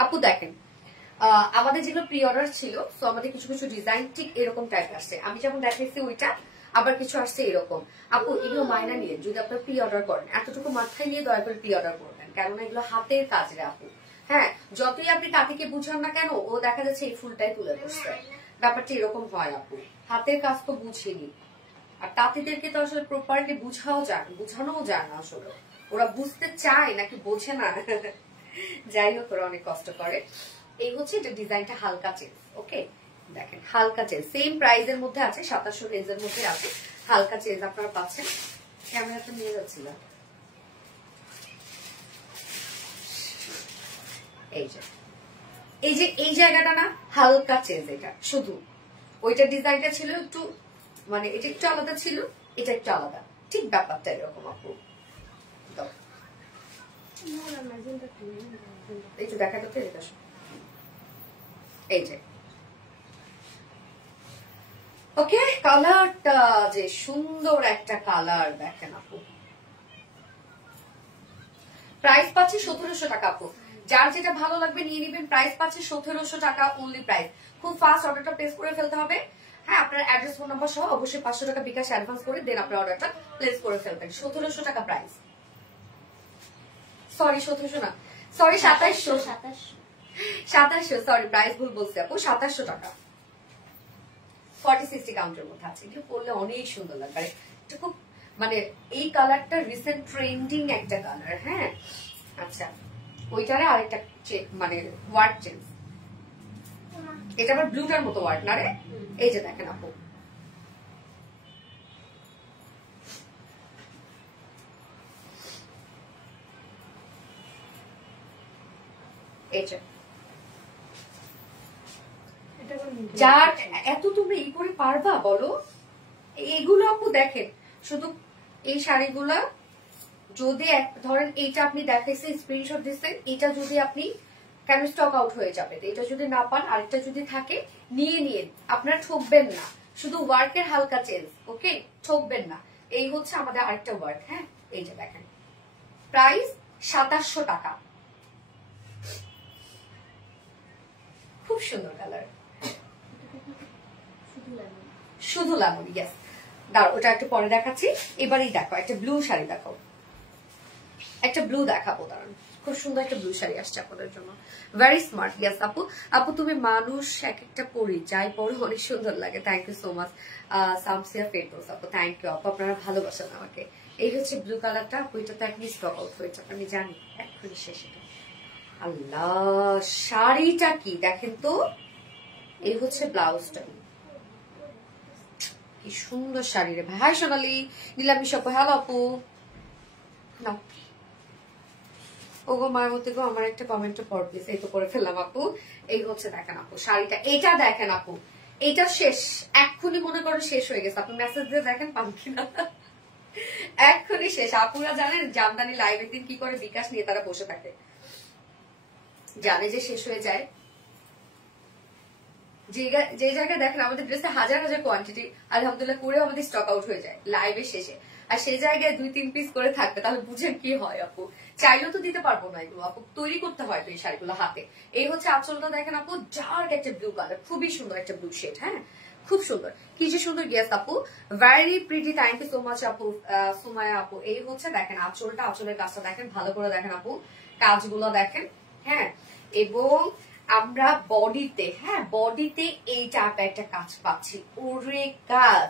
আপু দেখেন, আমাদের যেগুলো প্রি অর্ডার ছিল, তো আমাদের কিছু কিছু ডিজাইন ঠিক এরকম টাইপ আসছে। আমি যেমন দেখাইছি ওইটা, আবার কিছু আসছে এরকম। আপু এগুলো মায়না নিয়ে যদি আপনার প্রি অর্ডার করেন, এতটুকু মাথায় নিয়ে দয়া করে প্রি অর্ডার করবেন, কেননা এগুলো হাতের কাজ রে আপু। হ্যাঁ, যতই আপনি তাঁতিকে বুঝান না কেন, ও দেখা যাচ্ছে এই ফুলটাই তুলে বসছে। ব্যাপারটা এরকম হয় আপু, হাতের কাজ তো বুঝিনি। আর তাঁতিদেরকে তো আসলে প্রপারলি বুঝানোও যায় না আসলে। ওরা বুঝতে চায় নাকি বোঝে না, যাই হোক ওরা অনেক কষ্ট করে। এই হচ্ছে এটা, ডিজাইনটা হালকা চেঞ্জ। ওকে, দেখেন হালকা চেঞ্জ, সেম প্রাইসের মধ্যে আছে, 2700 রেঞ্জের মধ্যে আছে, হালকা চেঞ্জ আপনারা পাচ্ছেন। ক্যামেরাটা নিয়ে যাচ্ছিলাম, এই জায়গাটা না হালকা চেঞ্জ, এটা শুধু ওইটা ডিজাইনটা ছিল একটু, মানে এটা একটু আলাদা ছিল, এটা একটু আলাদা, ঠিক ব্যাপারটা এরকম আপু। একটু দেখা তো, এই যে ওকে, কালারটা যে সুন্দর একটা কালার, দেখেন আপু। প্রাইস পাচ্ছি 1700 টাকা আপু, যার যেটা ভালো লাগবে নিয়ে নিবেন। প্রাইস পাচ্ছি 1700 টাকা অনলি প্রাইস। খুব ফাস্ট অর্ডারটা প্লেস করে ফেলতে হবে। হ্যাঁ, আপনার অ্যাড্রেস, ফোন নাম্বার সহ অবশ্যই 500 টাকা বিকাশ অ্যাডভান্স করে দেন আপনার অর্ডারটা প্লেস করে ফেলবেন। 1700 টাকা প্রাইস, সরি 1700 না, সরি 2700, সরি প্রাইস ভুল বলছি আপু, 2700 টাকা 40-60 কাউন্টের মধ্যে আছে। এগুলো পরলে অনেক সুন্দর লাগবে। এটা খুব, মানে এই কালারটা রিসেন্ট ট্রেন্ডিং একটা কালার। হ্যাঁ, আচ্ছা, ওইটারে আরেকটা মানে ওয়ার্ড চেঞ্জ, এটা আবার ব্লুটার মতো ওয়ার্ড না রে। এই যে দেখেন আপু, এই যে যার এত তোমরা ই করে পারবা বলো? এগুলো আপু দেখেন, শুধু এই শাড়িগুলা যদি ধরেন এইটা আপনি দেখাইছেন, স্ক্রিনশট দিচ্ছেন, এটা যদি আপনি কেন স্টক আউট হয়ে যাবে, এটা যদি না পান আরেকটা যদি থাকে নিয়ে নিন, আপনারা ঠকবেন না। শুধু ওয়ার্কের হালকা চেঞ্জ, ওকে, ঠকবেন না। এই হচ্ছে আমাদের আরেকটা ওয়ার্ক। হ্যাঁ, এই যে দেখেন, প্রাইস 2700 টাকা, খুব সুন্দর কালার, শুধু লেমন। ইয়েস, দাঁড়াও ওটা একটু পরে দেখাচ্ছি। এবারেই দেখো একটা ব্লু শাড়ি, দেখো একটা ব্লু দেখাবো, দাঁড়ান। খুব সুন্দর একটা ব্লু শাড়ি আসছে আপনাদের জন্য, ভেরি স্মার্ট। ইয়েস আপু, আপু তুমি মানুষ এক একটা পরি, যাই পরো অনেক সুন্দর লাগে। Thank you so much Samsiya Ferdous আপু, থ্যাংক ইউ আপু, আপনারা ভালোবাসেন আমাকে। এই হচ্ছে ব্লু কালারটা, ওইটা তো এখনই স্টক আউট হয়েছে, আমি জানি, এখনই শেষ। আল্লাহ, শাড়িটা কি দেখেন তো, এই হচ্ছে ব্লাউজটা, কি সুন্দর শাড়ি রে ভাই। হাই সোনালি, নীলামিশ আপু, হ্যালো আপু। না ওগো মায়ামতি গো, আমার একটা কমেন্ট পর প্লিজ। এই তো করে ফেললাম আপু। এই হচ্ছে দেখেন আপু শাড়িটা, এটা দেখেন আপু, এটা শেষ, এক্ষুনি মনে করো শেষ হয়ে গেছে। আপনি মেসেজ দিয়ে দেখেন পান কিনা। এক্ষুনি শেষ। আপুরা জানেন জামদানি লাইভের দিন কি করে বিকাশ নিয়ে তারা বসে থাকে, জানে যে শেষ হয়ে যায়। যে জায়গায় দেখেন আমাদের ড্রেসে হাজার হাজার কোয়ান্টিটি আলহামদুলিল্লাহ করেও আমাদের স্টক আউট হয়ে যায় লাইভের শেষে, আর সেই জায়গায় 2-3 পিস করে থাকবে, তাহলে বুঝেন কি হয় আপু। চাইলেও তো দিতে পারবো না এগুলো আপু, তৈরি করতে হয় তো এই শাড়িগুলো হাতে। এই হচ্ছে আঁচলটা দেখেন আপু, ডার্ক একটা ব্লু কালার, খুবই সুন্দর একটা ব্লু শেড। হ্যাঁ খুব সুন্দর, কি যে সুন্দর গেস আপু, very pretty, thank you so much আপু সুমায়া আপু। এই হচ্ছে দেখেন আঁচলটা, আঁচলের কাজটা দেখেন, ভালো করে দেখেন আপু, কাজগুলো দেখেন। হ্যাঁ এবং আমরা বডিতে, হ্যাঁ বডিতে এই টাইপের একটা কাজ পাচ্ছি, ওরে কাজ,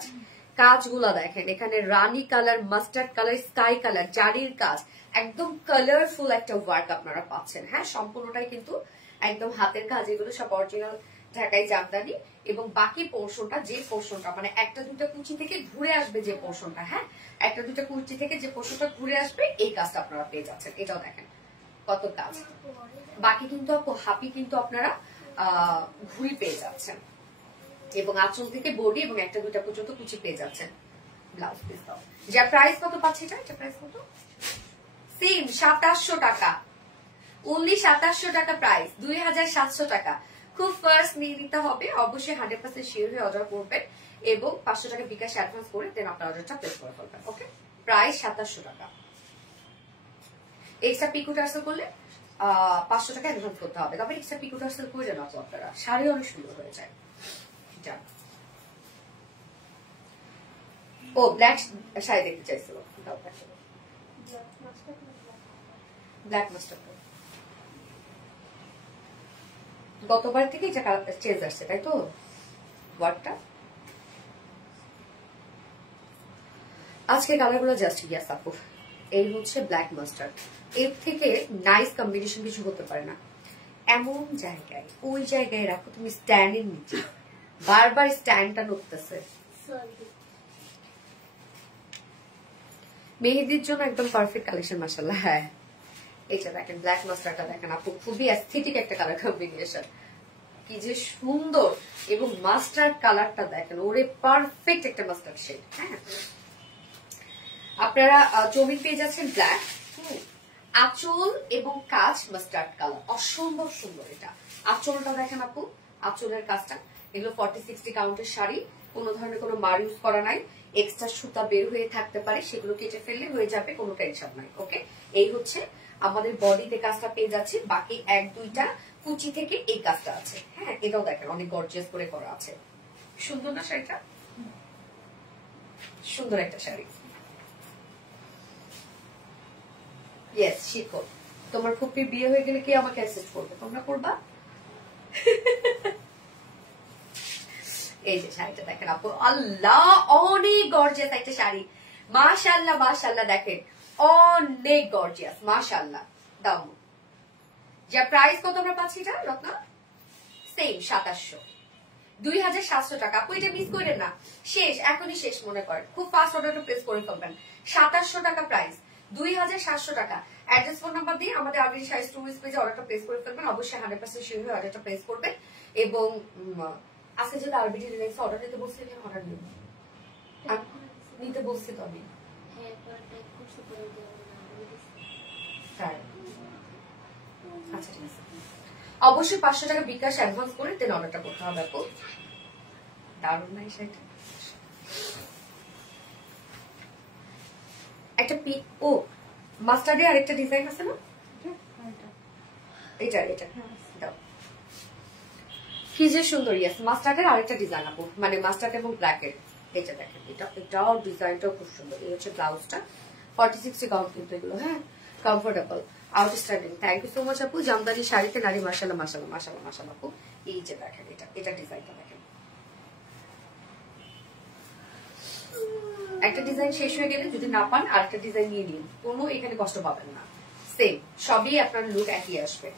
কাজগুলো দেখেন এখানে rani colour, mustard colour, sky colour, জারির কাজ, একদম কালারফুল একটা ওয়ার্ক আপনারা পাচ্ছেন। হ্যাঁ সম্পূর্ণটাই কিন্তু একদম হাতের কাজ, এগুলো সব অরিজিনাল ঢাকাই জামদানি। এবং বাকি পোর্শনটা, যে পোর্শনটা মানে একটা দুটা কুচি থেকে ঘুরে আসবে যে পোর্শনটা, হ্যাঁ একটা দুটা কুচি থেকে যে পোর্শনটা ঘুরে আসবে, এই কাজটা আপনারা পেয়ে যাচ্ছেন। এটাও দেখেন কত কাজ, বাকি কিন্তু হাফি কিন্তু আপনারা ঘুরি পেয়ে যাচ্ছেন, এবং আঁচল থেকে বডি এবং একটা দুটা পর্যন্ত কুচি পেয়ে যাচ্ছেন। ব্লাউজ পিস দাও, যা প্রাইস কত পাচ্ছি, এটা প্রাইস কত, সেম 2700 টাকা, অনলি 2700 টাকা প্রাইস, 2700 টাকা। খুব ফার্স্ট নিয়ে নিতে হবে, অবশ্যই 100% শিওর হয়ে অর্ডার করবেন এবং 500 টাকা বিকাশ অ্যাডভান্স করে দেন আপনার অর্ডারটা প্লেস করে ফেলবেন। ওকে, প্রাইস 2700 টাকা। এক্সট্রা পিকো টার্সেল করলে 500 টাকা অ্যাডভান্স করতে হবে, তবে এক্সট্রা পিকো টার্সেল করে দেন আপনারা, শাড়ি অনেক সুন্দর হয়ে যায়। ও ব্ল্যাক শাড়ি দেখতে চাইছিল, ব্ল্যাক মাস্টার, গতবার থেকে এটা চেঞ্জ আসছে তাই তো ওয়ার্ডটা। আজকে কালারগুলো জাস্ট ইয়াস আপু, এই হচ্ছে ব্ল্যাক মাস্টার্ড, এর থেকে নাইস কম্বিনেশন কিছু হতে পারে না। এমন জায়গায় ওই জায়গায় রাখো তুমি স্ট্যান্ডের নিচে, বারবার স্ট্যান্ডটা নড়তেছে। মেহেদির জন্য একদম পারফেক্ট কালেকশন মাশাআল্লাহ। হ্যাঁ এটা দেখেন ব্ল্যাক মাস্টারটা দেখেন আপু, খুবই অ্যাস্থেটিক একটা কালার কম্বিনেশন, কি যে সুন্দর, এবং মাস্টার্ড কালারটা দেখেন, ওরে পারফেক্ট একটা মাস্টার্ড শেড। হ্যাঁ আপনারা জমিন পেয়ে যাচ্ছেন ব্ল্যাক, আঁচল এবং কাজ মাস্টার্ড কালার, অসম্ভব সুন্দর। এটা আঁচলটা দেখেন আপু, আঁচলের কাজটা, এগুলো 40-60 কাউন্টের শাড়ি, কোনো ধরনের কোনো মার ইউজ করা নাই, এক্সট্রা সুতা বের হয়ে থাকতে পারে, সেগুলো কেটে ফেললে হয়ে যাবে, কোনো টেনশন নাই। ওকে, এই হচ্ছে আমাদের বডিতে কাজটা পেয়ে যাচ্ছে, বাকি 1-2টা কুচি থেকে এই কাজটা আছে। হ্যাঁ এটাও দেখেন অনেক গর্জিয়াস করে করা আছে, সুন্দর না শাড়িটা, সুন্দর একটা শাড়ি। ইয়েস শিখো, তোমার ফুপির বিয়ে হয়ে গেলে কি আমাকে অ্যাকসেপ্ট করবে, তোমরা করবা। এই যে শাড়িটা দেখেন আপু, আল্লাহ অনেক গর্জিয়াস একটা শাড়ি, মাশাআল্লাহ মাশাআল্লাহ, দেখেন অনেক গর্জিয়াস মাশাআল্লাহ। দাম যা প্রাইস কত আমরা পাচ্ছি, এটা রত্না সেম 2700, 2700 টাকা। আপু এটা মিস করেন না, শেষ, এখনই শেষ মনে করেন, খুব ফাস্ট অর্ডারটা প্লেস করে ফেলবেন। 2700 টাকা প্রাইস, 2700 টাকা। অ্যাড্রেস ফোন নাম্বার দিয়ে আমাদের আরবি শাড়ি স্টোরিজ পেজে অর্ডারটা প্লেস করে ফেলবেন, অবশ্যই 100% শিওর হয়ে অর্ডারটা প্লেস করবেন। এবং আজকে যদি আরবি রিলেক্স অর্ডার দিতে বলছি, অর্ডার নিব, নিতে বলছি তো আমি। আচ্ছা ঠিক আছে, অবশ্যই 500 টাকা বিকাশ অ্যাডভান্স করে দেন অর্ডারটা করতে হবে আপু। দারুণ নাই সেটা, একটা ও মাস্টার্ডে আরেকটা ডিজাইন আছে না, এটা এটা দাও, কি যে সুন্দর। ইয়াস মাস্টার্ডের আরেকটা ডিজাইন আপু, মানে মাস্টার্ড এবং ব্ল্যাকের, এটা দেখেন, এটাও ডিজাইনটাও খুব সুন্দর। এই হচ্ছে ব্লাউজটা, 40-60 কাউন্ট কিন্তু এগুলো। হ্যাঁ comfortable, outstanding. Thank you so much আপু। জামদানি শাড়িতে নারী মাশাআল্লাহ মাশাআল্লাহ মাশাআল্লাহ মাশাআল্লাহ আপু। এই যে দেখেন এটা ডিজাইনটা দেখেন, একটা ডিজাইন শেষ হয়ে গেলে যদি না পান আরেকটা ডিজাইন নিয়ে নিন, কোনো এখানে কষ্ট পাবেন না, সেম সবই আপনার লুক একই আসবে।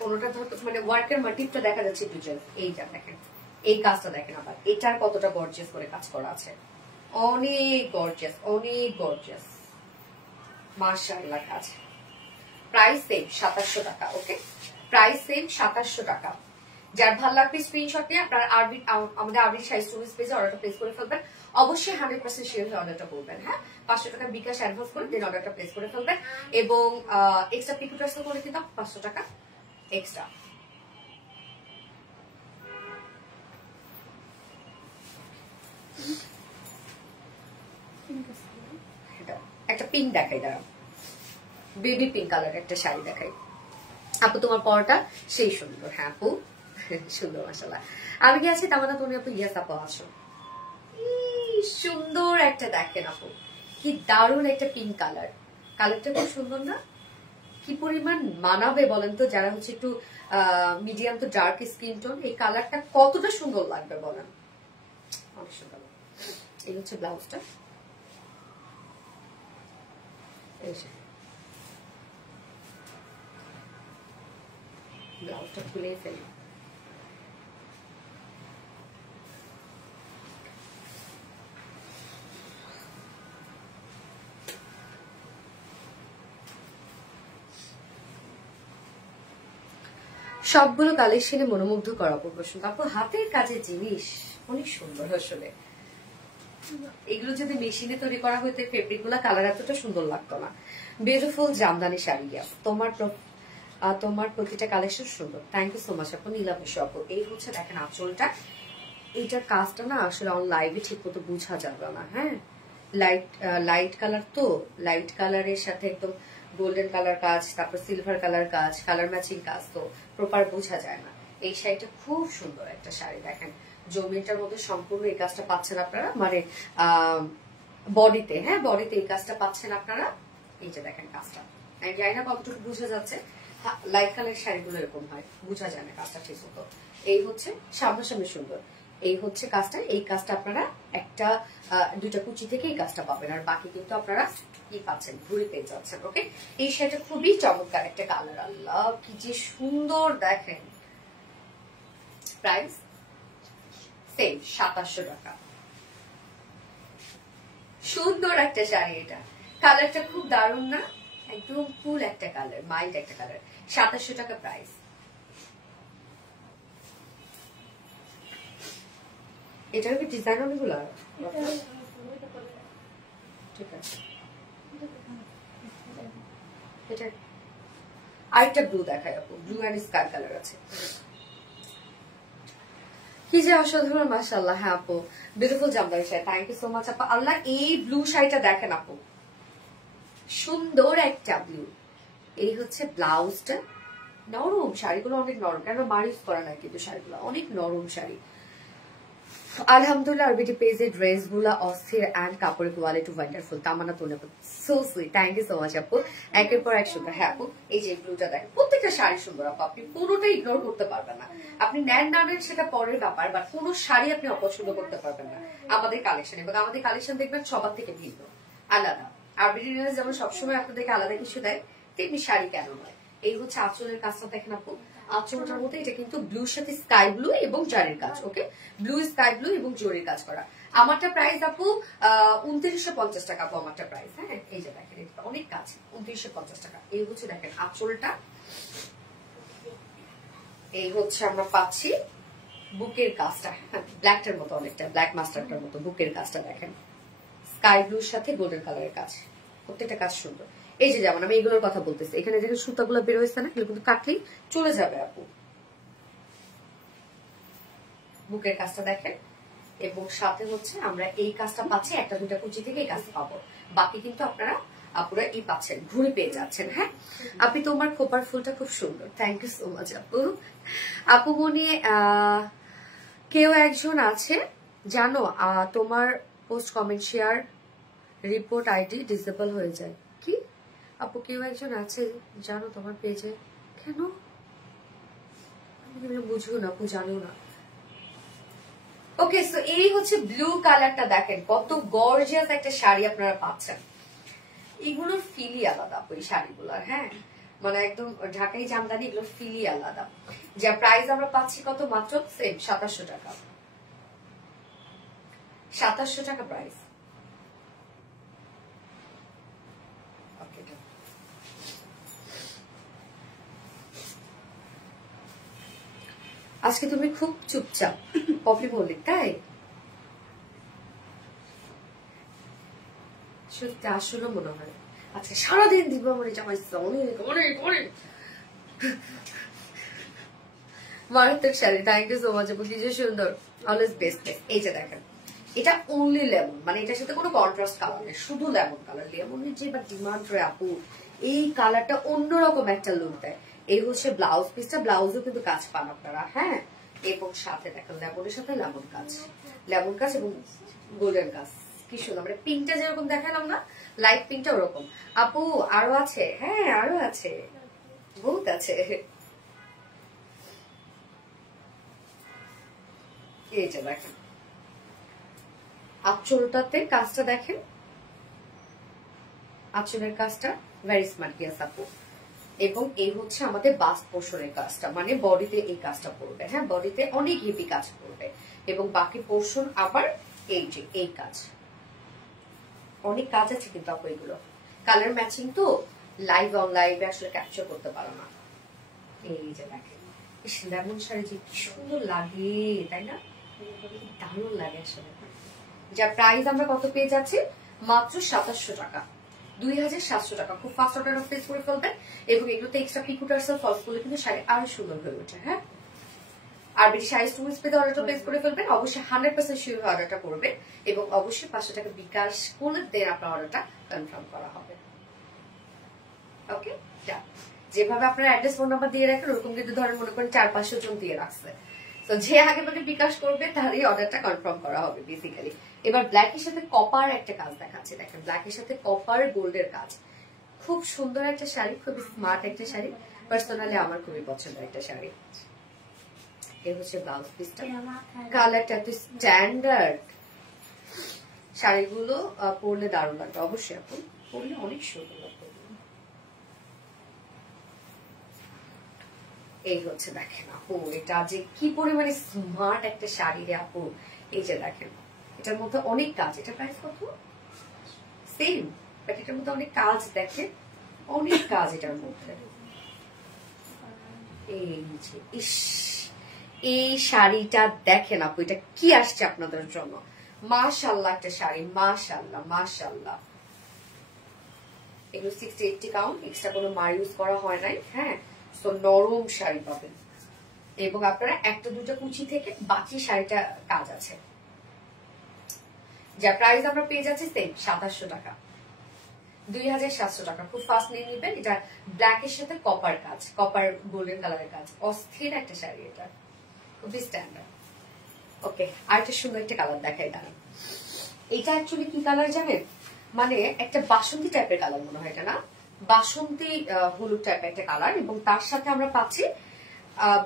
কোনোটা মানে ওয়ার্কের মোটিভটা দেখা যাচ্ছে ডিজাইন, এইটা দেখেন, এই কাজটা দেখেন, আবার এটার কতটা গর্জিয়াস করে কাজ করা আছে, অনেক গর্জিয়াস, অনেক গর্জিয়াস মাশাআল্লাহ কাজ। প্রাইস সেম 2700 টাকা। ওকে প্রাইস সেম 2700 টাকা, যার ভালো লাগবে স্ক্রিনশট নিয়ে আপনার আমাদের আরবি শাড়ি স্টোরিজ পেজে অর্ডারটা প্লেস করে ফেলবেন। অবশ্যই 100% শিওর হয়ে অর্ডারটা করবেন। হ্যাঁ, 500 টাকা বিকাশ অ্যাডভান্স করে দেন অর্ডারটা প্লেস করে ফেলবেন এবং এক্সট্রা পিকু ট্রান্সফার করে কিন্তু 500 টাকা এক্সট্রা। একটা পিঙ্ক দেখাই, দাঁড়াও, বেবি পিঙ্ক কালার একটা শাড়ি দেখাই। আপু তোমার পরটা সেই সুন্দর। হ্যাঁ আপু সুন্দর মাশাআল্লাহ। আমি কি আছি তামান্না, তুমি আপু? ইয়াস আপু আছো। সুন্দর একটা দেখেন আপু, কি দারুণ একটা পিঙ্ক কালার। কালারটা খুব সুন্দর না? কি পরিমাণ মানাবে বলেন তো যারা হচ্ছে একটু medium to dark skin tone, এই কালারটা কতটা সুন্দর লাগবে বলেন, অনেক সুন্দর। এই হচ্ছে ব্লাউজটা, ব্লাউজটা খুলে ফেলি। সবগুলো কালেকশনে মনোমুগ্ধ করা প্রশ্ন। তারপর হাতের কাজের জিনিস অনেক সুন্দর আসলে। এগুলো যদি মেশিনে তৈরি করা হইতে ফেব্রিক গুলা কালার এতটা সুন্দর লাগতো না। বিউটিফুল জামদানি শাড়ি, তোমার প্রতিটা কালেকশন সুন্দর। থ্যাংক ইউ সো মাচ আপু। নীলাভ আপু, এই হচ্ছে দেখেন আঁচলটা, এইটার কাজটা না আসলে অন লাইভে ঠিক মতো বোঝা যাবে না। হ্যাঁ, লাইট কালার তো, লাইট কালারের সাথে একদম গোল্ডেন কালার কাজ, তারপর সিলভার কালার কাজ, কালার ম্যাচিং কাজ, তো প্রপার বোঝা যায় না। এই শাড়িটা খুব সুন্দর একটা শাড়ি দেখেন, জমিটার মধ্যে সম্পূর্ণ এই কাজটা পাচ্ছেন আপনারা, মানে বডিতে, হ্যাঁ বডিতে এই কাজটা পাচ্ছেন আপনারা। এই যে দেখেন কাজটা, আমি জানি না কতটুকু বোঝা যাচ্ছে, লাইট কালার শাড়িগুলো এরকম হয়, বোঝা যায় না কাজটা ঠিক মতো। এই হচ্ছে সামনাসামনি সুন্দর, এই হচ্ছে কাজটা। এই কাজটা আপনারা একটা দুইটা কুচি থেকে এই কাজটা পাবেন, আর বাকি কিন্তু আপনারা কি পাচ্ছেন, ঘুরে পেয়ে যাচ্ছেন। ওকে, এই শাড়িটা খুবই চমৎকার একটা কালার, আল্লাহ কি যে সুন্দর দেখেন। প্রাইস সেম 2700 টাকা। সুন্দর একটা শাড়ি, এটা কালারটা খুব দারুণ না, একদম ফুল একটা কালার, মাইল্ড একটা কালার। 2700 টাকা প্রাইস। এটার কি ডিজাইন অনেকগুলো? ঠিক আছে, এটা আরেকটা ব্লু দেখায় আপু, ব্লু এন্ড স্কাই কালার আছে। কি যে অসাধারণ মাশাআল্লাহ। হ্যাঁ আপু, beautiful Jamdani sari, thank you so much আপু। আল্লাহ, এই ব্লু শাড়িটা দেখেন আপু, সুন্দর একটা ব্লু। এই হচ্ছে ব্লাউজটা, নরম, শাড়িগুলো অনেক নরম, কেন মারিজ করা নাই কিন্তু শাড়িগুলো অনেক নরম শাড়ি। আলহামদুলিল্লাহ, আরবিটি পেজের ড্রেস গুলা অস্থির এন্ড কাপড়ের কোয়ালিটি ওয়ান্ডারফুল। তামান্না তোনে so sweet, thank you so much আপু। একের পর এক সুন্দর। হ্যাঁ আপু, এই যে ব্লুটা দেখেন, প্রত্যেকটা শাড়ি সুন্দর আপু, আপনি পুরোটা ইগনোর করতে পারবেন না। আপনি নেন না নেন সেটা পরের ব্যাপার, বাট কোনো শাড়ি আপনি অপছন্দ করতে পারবেন না আমাদের কালেকশন। এবং আমাদের কালেকশন দেখবেন সবার থেকে ভিন্ন, আলাদা। আরবিটি যেমন সবসময় আপনাদেরকে আলাদা কিছু দেয়, তেমনি শাড়ি কেন নয়। এই হচ্ছে আঁচলের কাজটা দেখেন আপু, আঁচলটার মধ্যে এটা কিন্তু ব্লুর সাথে স্কাই ব্লু এবং জারির কাজ। ওকে, ব্লু স্কাই ব্লু এবং জরির কাজ করা। আমারটা প্রাইস আপু 2950 টাকা আপু, আমারটা প্রাইস। হ্যাঁ, এই যে দেখেন এটা অনেক কাজ, 2950 টাকা। এই হচ্ছে দেখেন আঁচলটা, এই হচ্ছে আমরা পাচ্ছি বুকের কাজটা, হ্যাঁ ব্ল্যাকটার মতো, অনেকটা ব্ল্যাক মাস্টারটার মতো বুকের কাজটা দেখেন, স্কাই ব্লুর সাথে গোল্ডেন কালারের কাজ, প্রত্যেকটা কাজ সুন্দর। এই যে যেমন আমি এগুলোর কথা বলতেছি, এখানে যে সুতাগুলো বের হয়েছে না, এগুলো কিন্তু কাটলেই চলে যাবে আপু। বুকের কাজটা দেখেন, এবং সাথে হচ্ছে আমরা এই কাজটা পাচ্ছি একটা দুটা কুচি থেকে এই কাজটা পাবো, বাকি কিন্তু আপুরা এই পাচ্ছেন, ঘুরে পেয়ে যাচ্ছেন। হ্যাঁ আপনি, তোমার খোপার ফুলটা খুব সুন্দর, থ্যাংক ইউ সো মাচ আপু। আপু মনে কেউ একজন আছে জানো, তোমার post comment share report ID disable হয়ে যায়। কি আপু, কেউ একজন আছে জানো তোমার পেজে, কেন বুঝবো না আপু, জানো না। ওকে, সো এই হচ্ছে ব্লু কালারটা দেখেন, কত গর্জিয়াস একটা শাড়ি আপনারা পাচ্ছেন। এগুলোর ফিলই আলাদা আপু, এই শাড়িগুলোর। হ্যাঁ, মানে একদম ঢাকাই জামদানি, এগুলোর ফিলই আলাদা। যা প্রাইস আমরা পাচ্ছি কত, মাত্র সেম 2700 টাকা, 2700 টাকা প্রাইস। আজকে তুমি খুব চুপচাপ পপি মল্লিক, তাই? সত্যি আসলে মনে হয় আজকে সারাদিন দিব আমার জামাই অনেক অনেক অনেক মারাত্মক sari. Thank you so much আপু, কি যে সুন্দর, অলওয়েজ বেস্ট বেস্ট। এই যে দেখেন, এটা অনলি লেমন, মানে এটার সাথে কোনো কন্ট্রাস্ট কালার নেই, শুধু লেমন কালার। লেমনের যে এবার ডিমান্ড রে আপু, এই কালারটা অন্যরকম একটা লুক দেয়। এই হচ্ছে ব্লাউজ পিসটা, ব্লাউজও কিন্তু কাজ পান আপনারা, হ্যাঁ। এবং সাথে দেখেন লেমনের সাথে লেমন কাজ, লেমন কাজ এবং গোল্ডেন কাজ, কি সুন্দর। মানে পিঙ্কটা যেরকম দেখালাম না, লাইট পিঙ্কটা ওরকম। আপু আরো আছে? হ্যাঁ আরো আছে, বহুত আছে। এই যে দেখেন আঁচলটাতে কাজটা দেখেন, আঁচলের কাজটা ভেরি স্মার্ট গিয়াস আপু। এবং এই হচ্ছে আমাদের বাস্ট পোর্শনের কাজটা, মানে বডিতে এই কাজটা পড়বে, হ্যাঁ বডিতে অনেক হেভি কাজ পড়বে। এবং বাকি পোর্শন আবার এই যে এই কাজ, অনেক কাজ আছে কিন্তু আপু। এগুলো কালার ম্যাচিং তো লাইভ অন লাইভে আসলে ক্যাপচার করতে পারো না। এই যে দেখেন লেমন শাড়ি যে কি সুন্দর লাগে, তাই না? দারুণ লাগে আসলে। যার প্রাইস আমরা কত পেয়ে যাচ্ছি? মাত্র 2700 টাকা, 2700 টাকা। খুব ফাস্ট অর্ডার প্লেস করে ফেলবেন। এবং এগুলোতে এক্সট্রা পিকুটার্সেল ফলস করলে কিন্তু শাড়ি আরো সুন্দর হয়ে ওঠে, হ্যাঁ। আর বেশি শাড়ি স্টুডেন্টস পেতে অর্ডারটা প্লেস করে ফেলবেন, অবশ্যই 100% শিওর অর্ডারটা করবেন। এবং অবশ্যই 500 টাকা বিকাশ করলে দেন আপনার অর্ডারটা কনফার্ম করা হবে। ওকে, যেভাবে আপনার অ্যাড্রেস ফোন নাম্বার দিয়ে রাখেন, ওরকম যদি ধরেন মনে করেন 400-500 জন দিয়ে রাখছে, তো যে আগে ভাগে বিকাশ করবে তাহলেই অর্ডারটা কনফার্ম করা হবে বেসিক্যালি। এবার ব্ল্যাকের সাথে কপার একটা কাজ দেখাচ্ছে, দেখেন ব্ল্যাকের সাথে কপার গোল্ডের কাজ, খুব সুন্দর একটা শাড়ি, খুবই স্মার্ট একটা শাড়ি। পার্সোনালি আমার খুবই পছন্দের একটা শাড়ি। এই হচ্ছে ব্লাউজ পিসটা, কালারটা এত স্ট্যান্ডার্ড। শাড়িগুলো পরলে দারুণ লাগবে, অবশ্যই আপু পরলে অনেক সুন্দর লাগবে। এই হচ্ছে দেখেন আপু, এটা যে কি পরিমাণে স্মার্ট একটা শাড়ি রে আপু। এই যে দেখেন এটার মধ্যে অনেক কাজ, এটা প্রাইস কত? সেম, বাট এটার মধ্যে অনেক কাজ, দেখেন অনেক কাজ এটার মধ্যে। এই যে ইস, এই শাড়িটা দেখেন আপু, এটা কি আসছে আপনাদের জন্য। মাশাআল্লাহ একটা শাড়ি, মাশাআল্লাহ মাশাআল্লাহ। এগুলো 60-80 কাউন্ট, এক্সট্রা কোনো মার ইউজ করা হয় নাই, হ্যাঁ। তো নরম শাড়ি পাবেন। এবং আপনারা একটা দুটো কুচি থেকে বাকি শাড়িটা কাজ আছে। যা প্রাইস আমরা পেয়ে যাচ্ছি সেম 2700 টাকা, 2700 টাকা। খুব ফাস্ট নিয়ে নিবেন। এটা ব্ল্যাক এর সাথে কপার কাজ, কপার গোল্ডেন কালারের কাজ, অস্থির একটা শাড়ি, এটা খুবই স্ট্যান্ডার্ড। ওকে, আর একটা সুন্দর একটা কালার দেখাই দাঁড়ান। এটা অ্যাকচুয়ালি কি কালার জানেন? মানে একটা বাসন্তী টাইপের কালার মনে হয়, এটা না? বাসন্তী হলুদ টাইপের একটা কালার। এবং তার সাথে আমরা পাচ্ছি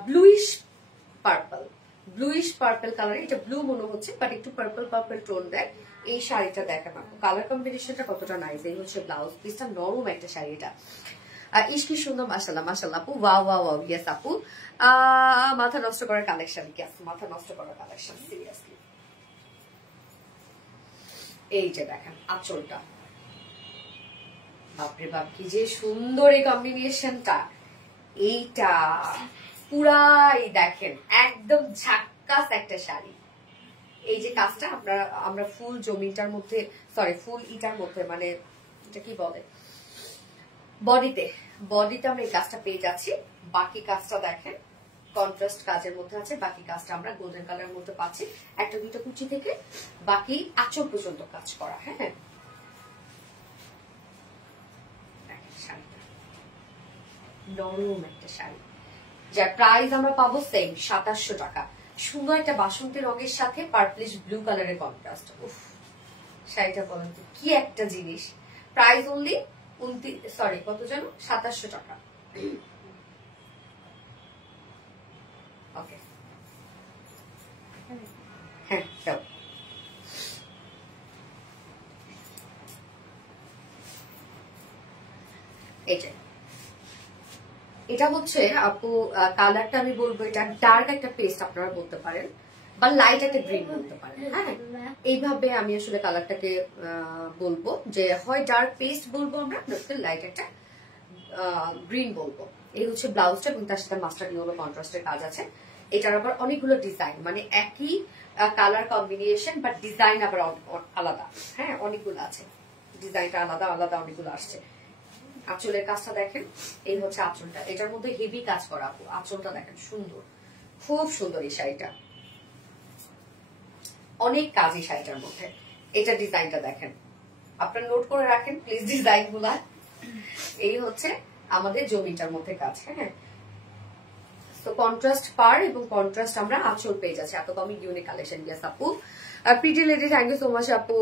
bluish purple, bluish purple colour. এটা ব্লু মনে হচ্ছে, বাট একটু পার্পল পার্পল টোন দেয়। এই শাড়িটা দেখেন আপু, কালার কম্বিনেশনটা কতটা নাইস। এই হচ্ছে ব্লাউজ পিসটা, নরম একটা শাড়ি এটা। ইস কি সুন্দর, মাশাআল্লাহ মাশাআল্লাহ আপু, ওয়াও ওয়াও ওয়াও, ইয়েস আপু। মাথা নষ্ট করার কালেকশন, কি আছে মাথা নষ্ট করার কালেকশন, সিরিয়াসলি। এই যে দেখেন আঁচলটা, বাপরে বাপ কি যে সুন্দর এই কম্বিনেশনটা। এইটা পুরাই দেখেন একদম ঝাক্কাস একটা শাড়ি। এই যে কাজটা আমরা ফুল জমিটার মধ্যে, সরি ফুল ইটার মধ্যে, মানে এটা কি বলে, বডিতে আমরা এই কাজটা পেয়ে যাচ্ছি। বাকি কাজটা দেখেন কন্ট্রাস্ট কাজের মধ্যে আছে, বাকি কাজটা আমরা গোল্ডেন কালারের মধ্যে পাচ্ছি। একটা দুইটা কুচি থেকে বাকি আঁচল পর্যন্ত কাজ করা, হ্যাঁ। নরম একটা শাড়ি, যার প্রাইস আমরা পাবো সেম 2700 টাকা। সুন্দর একটা বাসন্তী রঙের সাথে পার্পলিশ ব্লু কালারের কন্ট্রাস্ট। উফ, শাড়িটা বলেন তো কি একটা জিনিস। প্রাইস অনলি কত জানো, 2700 টাকা। ওকে, হ্যাঁ দাও। এটা হচ্ছে আপু কালারটা আমি বলবো এটা ডার্ক একটা পেস্ট আপনারা বলতে পারেন, বা লাইট একটা গ্রিন বলতে পারেন, হ্যাঁ। এইভাবে আমি আসলে কালারটাকে বলবো, যে হয় ডার্ক পেস্ট বলবো আমরা, লাইট একটা গ্রিন বলবো। এই হচ্ছে ব্লাউজটা, এবং তার সাথে মাস্টার্ড ইয়েলো কন্ট্রাস্টের কাজ আছে। এটার আবার অনেকগুলো ডিজাইন, মানে একই কালার কম্বিনেশন বাট ডিজাইন আবার আলাদা। হ্যাঁ, অনেকগুলো আছে, ডিজাইনটা আলাদা আলাদা অনেকগুলো আসছে। আঁচলের কাজটা দেখেন, এই হচ্ছে আঁচলটা, এটার মধ্যে হেভি কাজ করা আপু। আঁচলটা দেখেন সুন্দর, খুব সুন্দর এই শাড়িটা, অনেক কাজ এই শাড়িটার মধ্যে। এটা ডিজাইনটা দেখেন, আপনারা নোট করে রাখেন প্লিজ ডিজাইন গুলা। এই হচ্ছে আমাদের জমিটার মধ্যে কাজ। হ্যাঁ, তো কন্ট্রাস্ট পার এবং কন্ট্রাস্ট আমরা আঁচল পেয়ে যাচ্ছি, এত কমই ইউনিক কালেকশন। ইয়েস আপু, pretty lady thank you so much আপু।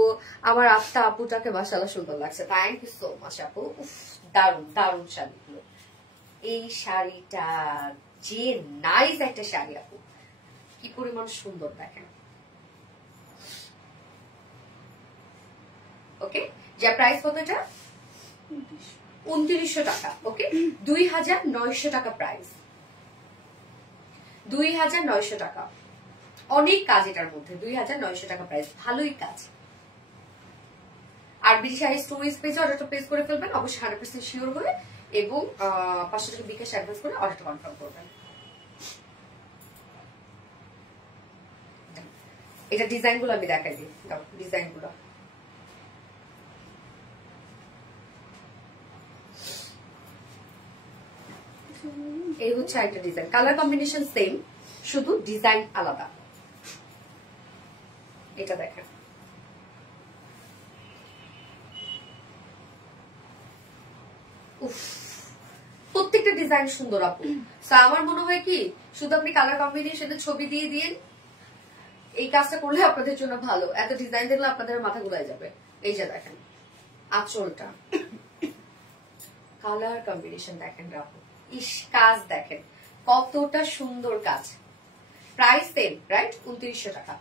আমার আত্মা আপুটাকে মাশাআল্লাহ সুন্দর লাগছে, থ্যাংক ইউ সো মাচ আপু। উফ, দারুন দারুন শাড়িগুলো। এই শাড়িটা যে নাইস একটা শাড়ি আপু, কি পরিমাণ সুন্দর দেখেন। ওকে, যা প্রাইস কত? এটা 2900 টাকা। ওকে, 2900 টাকা প্রাইস, 2900 টাকা। অনেক কাজ এটার মধ্যে, 2900 টাকা প্রাইস, ভালোই কাজ। আর বিডি শাড়ি স্টোরেজ পেজে অর্ডারটা প্লেস করে ফেলবেন অবশ্যই 100% শিওর হয়ে, এবং 500 টাকা বিকাশ অ্যাডভান্স করে অর্ডারটা কনফার্ম করবেন। এটা ডিজাইন গুলো আমি দেখাই দিই, ডিজাইন গুলো এই হচ্ছে একটা ডিজাইন, কালার কম্বিনেশন সেম, শুধু ডিজাইন আলাদা। এটা দেখেন, উফ, প্রত্যেকটা ডিজাইন সুন্দর আপু। আমার মনে হয় কি, শুধু আপনি কালার কম্বিনেশনের ছবি দিয়ে দিন, এই কাজটা করলে আপনাদের জন্য ভালো। এত ডিজাইন দেখলে আপনাদের মাথা ঘুরায় যাবে। এই যে দেখেন আঁচলটা, কালার কম্বিনেশন দেখেন আপু, ইস কাজ দেখেন কতটা সুন্দর কাজ। Price same, right? 2900 টাকা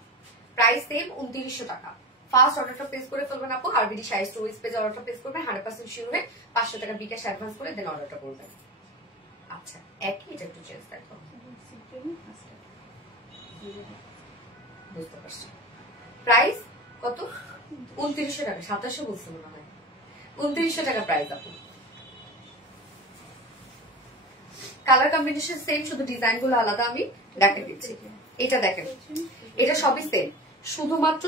প্রাইস সেম, 2900 টাকা। ফার্স্ট অর্ডারটা প্লেস করে ফেলবেন আপু, আরবিডি শাড়ি স্টোরেজ পেজে অর্ডারটা প্লেস করবেন 100% শিওর হয়ে, 500 টাকা বিকাশ অ্যাডভান্স করে দেন অর্ডারটা করবেন। আচ্ছা, একই, এটা একটু চেঞ্জ দেখো, বুঝতে পারছি। প্রাইস কত? 2900 টাকা, 2700 বলছি মনে হয়। 2900 টাকা প্রাইস আপু। কালার কম্বিনেশন সেম, শুধু ডিজাইন গুলো আলাদা আমি দেখে দিচ্ছি। এটা দেখেন, এটা সবই সেম, শুধুমাত্র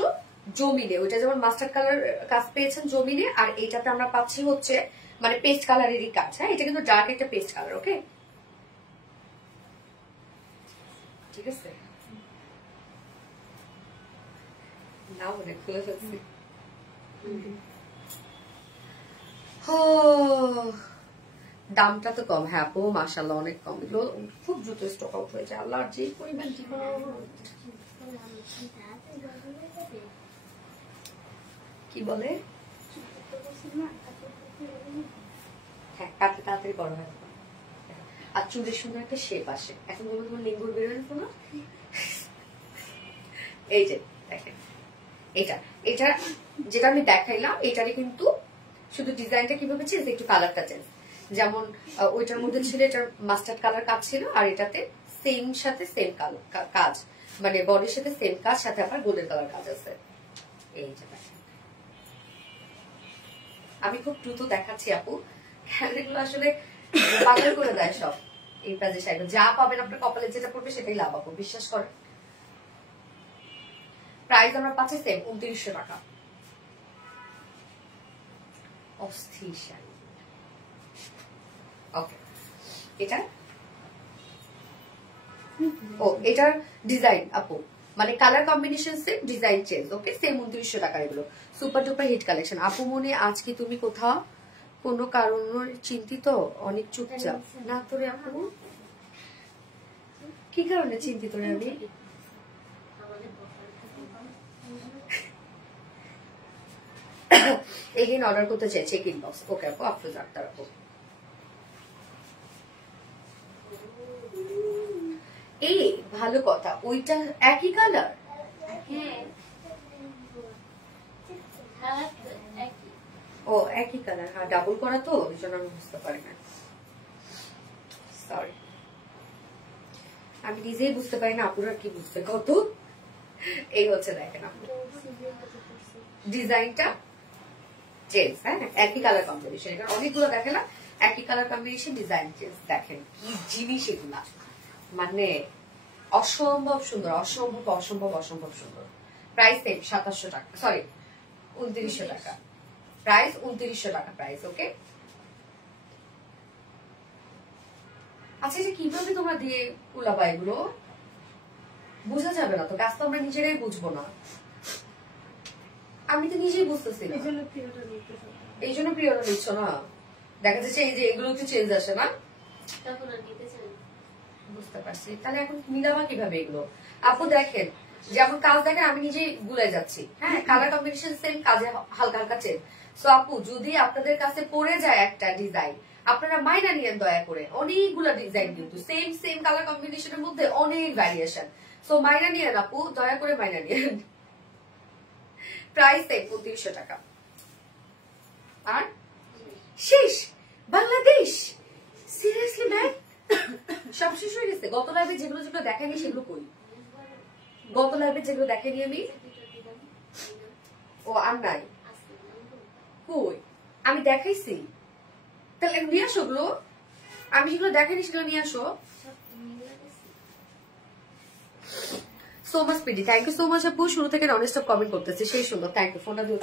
জমিনে ওইটা যেমন মাস্টার্ড কালার কাজ পেয়েছেন জমিনে, আর এইটাতে আমরা পাচ্ছি হচ্ছে মানে পেস্ট কালারেরই কাজ। হ্যাঁ, এটা কিন্তু ডার্ক একটা পেস্ট কালার। ওকে, ঠিক আছে, না মনে খুলে ফেলছি। দামটা তো কম। হ্যাঁ আপু, মাশাআল্লাহ অনেক কম, এগুলো খুব দ্রুত স্টক আউট হয়ে যায়। আল্লাহর যে পরিমাণ কি বলে, হ্যাঁ কাটতে তাড়াতাড়ি বড় হয়, আর চুলের সুন্দর একটা শেপ আসে। এখন বলবো তোমার লিঙ্গুর বেরোয় না। এই যে দেখেন, এটা এটা যেটা আমি দেখাইলাম, এটারই কিন্তু শুধু ডিজাইনটা কিভাবে চেঞ্জ, একটু কালারটা চেঞ্জ। যেমন ওইটার মধ্যে ছিল এটার মাস্টার্ড কালার কাজ ছিল, আর এটাতে সেম সাথে সেম কাজ, মানে বডির সাথে সেম কাজ, সাথে আবার গোল্ডেন কালার কাজ আছে। এই যে দেখেন, আমি খুব দ্রুত দেখাচ্ছি আপু, এগুলো আসলে পাগল করে দেয় সব। এই প্রাইজে শাড়ি যা পাবেন আপনার কপালে যেটা পড়বে সেটাই লাভ আপু, বিশ্বাস করেন। প্রাইস আমরা পাচ্ছি সেম, 2900 টাকা। অস্থির শাড়ি। ওকে, এটা ও এটার ডিজাইন আপু, মানে colour combination same, design change. Okay, same 2900 টাকা। এগুলো সুপার ডুপার হিট কালেকশন। আপু মনে আজ কি তুমি কোথাও কোনো কারণ চিন্তিত? অনেক চুপচাপ না তোরে আপু, কি কারণে চিন্তিত রে? আমি এগেইন অর্ডার করতে চাই, চেক ইনবক্স। ওকে আপু, আফরোজ আক্তার আপু। এই ভালো কথা, ওইটা একই কালার? ও একই কালার, হ্যাঁ ডাবল করা তো, ওই জন্য আমি বুঝতে পারি না, সরি। আমি নিজেই বুঝতে পারি না, আপুরা কি বুঝতে কত। এই হচ্ছে দেখেন আপু, ডিজাইনটা চেঞ্জ। হ্যাঁ, একই কালার কম্বিনেশন, এখানে অনেকগুলো দেখে না, একই কালার কম্বিনেশন, ডিজাইন চেঞ্জ। দেখেন কি জিনিস এগুলা, মানে অসম্ভব সুন্দর, অসম্ভব অসম্ভব অসম্ভব সুন্দর। প্রাইস সেম 2700 টাকা, সরি 2900 টাকা, প্রাইস 2900 টাকা প্রাইস। ওকে, আচ্ছা এটা কিভাবে তোমরা দিয়ে কুলাবা এগুলো বোঝা যাবে না তো, কাজ তো আমরা নিজেরাই বুঝবো না, আমি তো নিজেই বুঝতেছি না, এই জন্য প্রিয়টা নিচ্ছ না। দেখা যাচ্ছে এই যে এগুলো একটু চেঞ্জ আসে না, বুঝতে পারছি। তাহলে এখন মিলাবা কিভাবে এগুলো? আপু দেখেন যেমন কাজ দেখেন, আমি নিজেই ভুলে যাচ্ছি। হ্যাঁ, কালার কম্বিনেশন সেম, কাজে হালকা হালকা চেঞ্জ। সো আপু যদি আপনাদের কাছে পড়ে যায় একটা ডিজাইন, আপনারা মাইনা নিয়েন দয়া করে। অনেকগুলো ডিজাইন কিন্তু সেম সেম কালার কম্বিনেশনের মধ্যে অনেক ভ্যারিয়েশন। সো মাইনা নিয়েন আপু, দয়া করে মাইনা নিয়েন। প্রাইস 3100 টাকা। আর শেষ বাংলাদেশ, সিরিয়াসলি ম্যাম সব শেষ হয়ে গেছে। গত লাইভে যেগুলো যেগুলো দেখাইনি সেগুলো কই? গত লাইভে যেগুলো দেখাইনি আমি, ও আর নাই কই? আমি দেখাইছি, তাহলে নিয়ে আসো ওগুলো। আমি যেগুলো দেখাইনি সেগুলো নিয়ে আসো। So much PD, thank you so much আপু। শুরু থেকে নন স্টপ কমেন্ট করতেছে, সেই সুন্দর, থ্যাংক ইউ। ফোনটা দিয়ে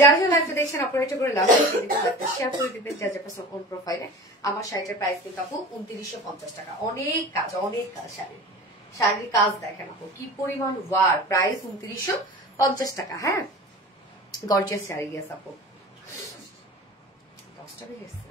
যারা যারা লাইভটা দেখছেন অপারেটর করে লাভ শেয়ার করে দিবেন যার যার পাশে কোন প্রোফাইলে। আমার শাড়িটার প্রাইস কিন্তু আপু 2950 টাকা। অনেক কাজ, অনেক কাজ, শাড়ির কাজ দেখেন আপু কি পরিমাণ ওয়ার। প্রাইস 2950 টাকা। হ্যাঁ, গর্জিয়াস শাড়ি। গেস আপু 10 টাকা গেছে।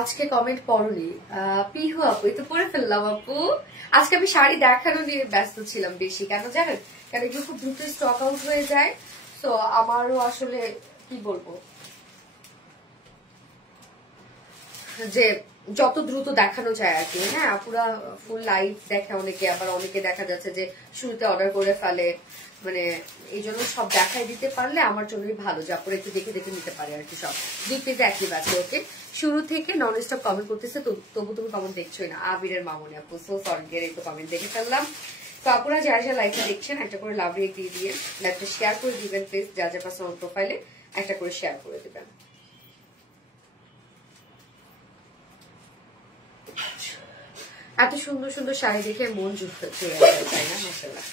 আজকে কমেন্ট পড়নি পিহু আপু, এই তো পড়ে ফেললাম আপু। আজকে আমি শাড়ি দেখানো নিয়ে ব্যস্ত ছিলাম বেশি, কেন জানেন? কারণ এগুলো খুব দ্রুত স্টক আউট হয়ে যায়। তো আমারও আসলে কি বলবো, যে যত দ্রুত দেখানো যায় আর কি। হ্যাঁ, পুরা ফুল লাইভ দেখে অনেকে, আবার অনেকে দেখা যাচ্ছে যে শুরুতে অর্ডার করে ফেলে। মানে এই জন্য সব দেখাই দিতে পারলে আমার জন্যই ভালো, যে আপনারা একটু দেখে দেখে নিতে পারে আর কি। সব দুই পেজে অ্যাক্টিভ আছে। ওকে, শুরু থেকে নন স্টপ কমেন্ট করতেছে, তবু তুমি কমেন্ট দেখছোই না। আবিরের মামনি আপু, সো সরি, একটু কমেন্ট দেখে ফেললাম। তো আপনারা যারা যারা লাইভটা দেখছেন একটা করে লাভ রেট দিয়ে দিয়ে লাইভটা শেয়ার করে দিবেন প্লিজ। যার যার পার্সোনাল প্রোফাইলে একটা করে শেয়ার করে দিবেন। এত সুন্দর সুন্দর শাড়ি দেখে মন জুড়ে যায় না? মাশাআল্লাহ।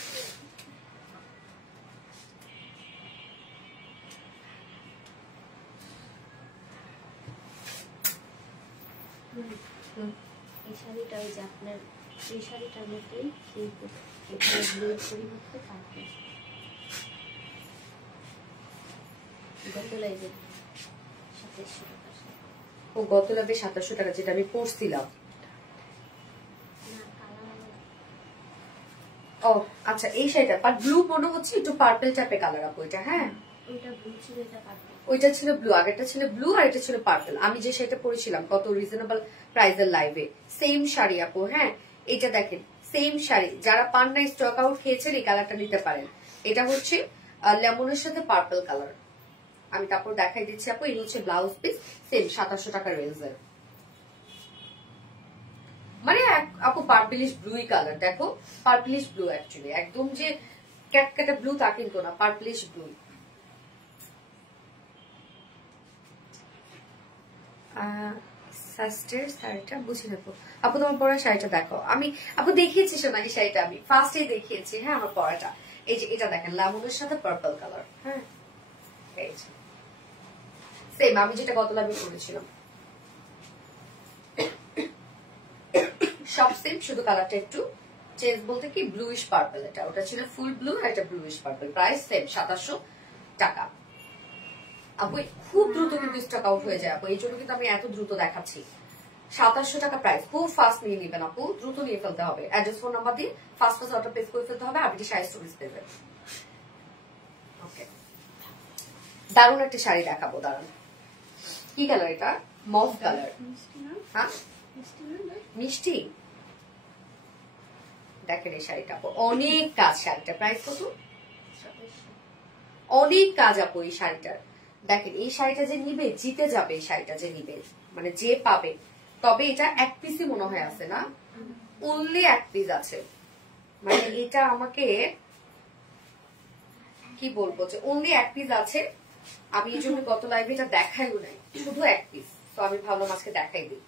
এই শাড়িটা ওই যে আপনার এই শাড়িটার মধ্যেই সেই ব্লুর পরিবর্তে পার্পল। গত লাইভে 2700 টাকা। ও গত লাভে 2700 টাকা, যেটা আমি পড়ছিলাম। ও আচ্ছা, এই শাড়িটা বাট ব্লু মনে হচ্ছে একটু পার্পল টাইপের কালার আপু এটা। হ্যাঁ, ওইটা ব্লু ছিল, এটা পার্পল। ওইটা ছিল ব্লু, আগেরটা ছিল ব্লু আর এটা ছিল পার্পল। আমি যে শাড়িটা পরেছিলাম কত রিজনেবল প্রাইসের লাইভে, সেম শাড়ি আপু। হ্যাঁ, এটা দেখেন সেম শাড়ি। যারা পান না স্টক আউট খেয়েছেন এই কালারটা নিতে পারেন। এটা হচ্ছে লেমনের সাথে পার্পল কালার। আমি তারপর দেখাই দিচ্ছি আপু। এই হচ্ছে ব্লাউজ পিস, সেম 2700 টাকা রেঞ্জের। মানে আপু পার্পলিশ ব্লুই কালার, দেখো পার্পলিশ ব্লু, অ্যাকচুয়ালি একদম যে ক্যাটক্যাটা ব্লু তা কিন্তু না, পার্পলিশ ব্লু। শাড়িটা বুঝি না আপু, তোমার পরা শাড়িটা দেখো। আমি আপু দেখিয়েছি সোনালি শাড়িটা, আমি ফার্স্টে দেখিয়েছি। হ্যাঁ, আমার পরাটা এই যে এটা দেখেন, লেমনের সাথে পার্পল কালার। হ্যাঁ, এই যে সেম আমি যেটা গত লাভে করেছিলাম, সব সেম, শুধু কালারটা একটু চেঞ্জ বলতে কি ব্লুইশ পার্পল। এটা ওটা ছিল ফুল ব্লু আর এটা ব্লুইশ পার্পল। প্রাইস সেম 2700 টাকা। আপু খুব দ্রুত কিন্তু স্টক আউট হয়ে যায় আপু, এই জন্য কিন্তু আমি এত দ্রুত দেখাচ্ছি। 2700 টাকা প্রাইস, খুব ফাস্ট নিয়ে নেবেন আপু, দ্রুত নিয়ে ফেলতে হবে। অ্যাড্রেস ফোন নাম্বার দিয়ে ফাস্ট ফাস্ট অর্ডার প্লেস করে ফেলতে হবে। আপনি শাড়ি স্টোরেজ পেবেন। ওকে, দারুণ একটা শাড়ি দেখাবো, দারুণ। কি কালার এটা? Mauve colour. হ্যাঁ, মিষ্টি। দেখেন এই শাড়িটা অনেক কাজ। শাড়িটা প্রাইস কত? অনেক কাজ আপু এই শাড়িটার। দেখেন এই শাড়িটা যে নিবে জিতে যাবে, এই শাড়িটা যে নিবে মানে যে পাবে। তবে এটা এক পিসই মনে হয় আছে না, অনলি এক পিস আছে, মানে এটা আমাকে কি বলবো যে অনলি এক পিস আছে। আমি এই জন্য গত লাইভে এটা দেখাইও নাই, শুধু এক পিস, তো আমি ভাবলাম আজকে দেখাই দিই।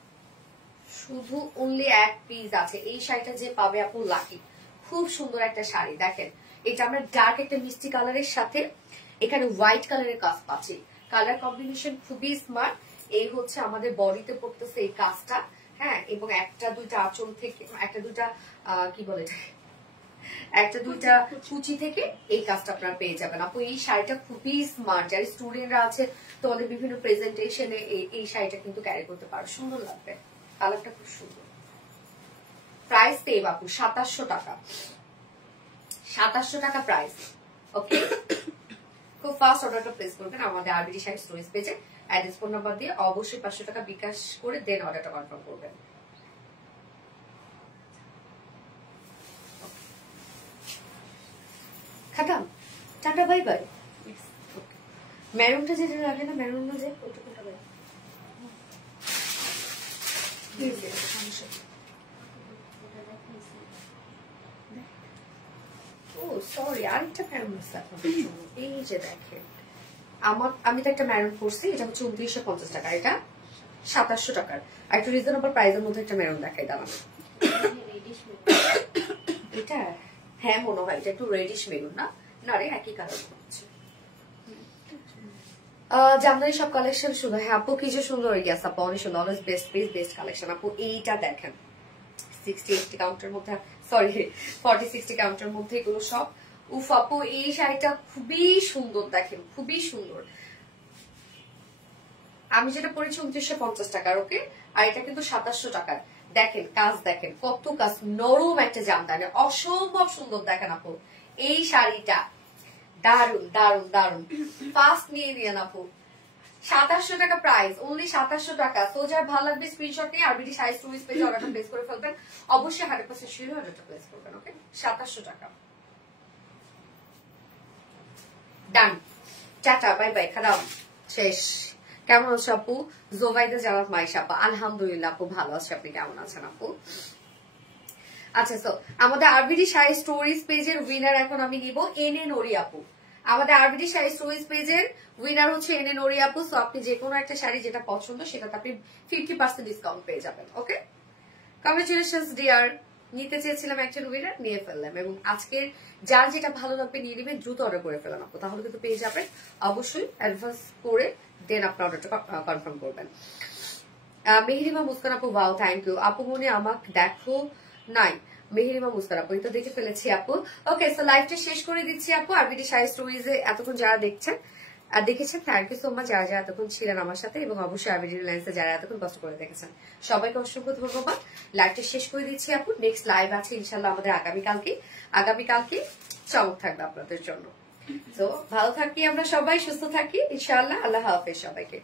শুধু অনলি এক পিস আছে, এই শাড়িটা যে পাবে আপু লাকি। খুব সুন্দর একটা শাড়ি, দেখেন এটা আমরা ডার্ক একটা মিষ্টি কালারের সাথে এখানে হোয়াইট কালারের কাজ পাচ্ছি। কালার কম্বিনেশন খুবই স্মার্ট। এই হচ্ছে আমাদের বডিতে পড়তেছে এই কাজটা, হ্যাঁ, এবং একটা দুইটা আঁচল থেকে, একটা দুইটা কি বলে, একটা দুইটা কুচি থেকে এই কাজটা আপনারা পেয়ে যাবেন আপু। এই শাড়িটা খুবই স্মার্ট, যারা স্টুডেন্টরা আছে তোমাদের বিভিন্ন প্রেজেন্টেশনে এই শাড়িটা কিন্তু ক্যারি করতে পারো, সুন্দর লাগবে, কালারটা খুব সুন্দর। প্রাইস সেম আপু 2700 টাকা, 2700 টাকা প্রাইস। ওকে, খুব ফাস্ট অর্ডারটা প্লেস করবেন আমাদের আরবিডি শাড়ি স্টোরেজ পেজে। অ্যাড্রেস ফোন নাম্বার দিয়ে অবশ্যই 500 টাকা বিকাশ করে দেন অর্ডারটা কনফার্ম করবেন। খাতাম, টাটা, বাই বাই। মেরুনটা যেটা লাগে না, মেরুনটা যে ও সরি, আরেকটা মেরুন আছে আপনাদের জন্য। এই যে দেখেন আমি তো একটা মেরুন করছি, এটা হচ্ছে 2950 টাকা, এটা 2700 টাকার। আর একটু রিজনেবল প্রাইসের মধ্যে একটা মেরুন দেখাই দাম। এটা হ্যাঁ মনে হয় এটা একটু রেডিশ মেরুন, না না রে একই কালার হচ্ছে। জামদানি সব কালেকশন সুন্দর। হ্যাঁ আপু কি যে সুন্দর, ইয়াস আপু অনেক সুন্দর, always best piece best collection আপু। এইটা দেখেন 60-80 কাউন্টের মধ্যে, সরি 40-60 কাউন্টের মধ্যে এগুলো সব। উফ আপু এই শাড়িটা খুবই সুন্দর, দেখেন খুবই সুন্দর। আমি যেটা পরেছি 2950 টাকার, ওকে, আর এটা কিন্তু 2700 টাকার। দেখেন কাজ, দেখেন কত কাজ, নরম একটা জামদানি, অসম্ভব সুন্দর। দেখেন আপু এই শাড়িটা দারুন দারুন দারুন, ফার্স্ট নিয়ে নিয়েন আপু। 2700 টাকা প্রাইস, অনলি 2700 টাকা। তো যার ভালো লাগবে স্ক্রিনশট নিয়ে আরবিডি শাড়ি স্টোরেজ পেজে অর্ডারটা প্লেস করে ফেলবেন। অবশ্যই 100% শিওর অর্ডারটা প্লেস করবেন, ওকে। 2700 টাকা, ডান, টাটা, বাই বাই, খারাপ শেষ। কেমন আছো আপু? জোবাইদা জানাত মাইশা আপা, আলহামদুলিল্লাহ আপু ভালো আছে, আপনি কেমন আছেন আপু? আচ্ছা, তো আমাদের আরবিডি শাড়ি স্টোরিজ পেজের উইনার এখন আমি নিব এনএ নরি আপু। আমাদের আরবিডি শাড়ি স্টোরিজ পেজের উইনার হচ্ছে এনএ নরি আপু। সো আপনি যে কোনো একটা শাড়ি যেটা পছন্দ সেটাতে আপনি 50% ডিসকাউন্ট পেয়ে যাবেন, ওকে। কংগ্রেচুলেশনস ডিয়ার, নিতে চেয়েছিলাম একজন উইনার, নিয়ে ফেললাম। এবং আজকের যার যেটা ভালো লাগবে নিয়ে নেবেন, দ্রুত অর্ডার করে ফেলেন আপু, তাহলে কিন্তু পেয়ে যাবেন। অবশ্যই অ্যাডভান্স করে দেন আপনার অর্ডারটা কনফার্ম করবেন। মেহেরিমা মুস্কান আপু, ওয়াও থ্যাংক ইউ আপু। মনে আমাকে দেখো নাই, মেহেরিমা মুস্কান আপু তো দেখে ফেলেছি আপু। ওকে, সো লাইভটা শেষ করে দিচ্ছি আপু। আরবিডি শাড়ি স্টোরিজে এতক্ষণ যারা দেখছেন আর দেখেছেন, থ্যাংক ইউ সো মাচ যারা যারা এতক্ষণ ছিলেন আমার সাথে, এবং অবশ্যই আরবিডি রিলায়েন্সে যারা এতক্ষণ কষ্ট করে দেখেছেন সবাইকে অসংখ্য ধন্যবাদ। লাইভটা শেষ করে দিচ্ছি আপু। নেক্সট লাইভ আছে ইনশাল্লাহ আমাদের আগামীকালকে চমক থাকবে আপনাদের জন্য। তো ভালো থাকি আমরা সবাই, সুস্থ থাকি ইনশাআল্লাহ। আল্লাহ হাফেজ সবাইকে।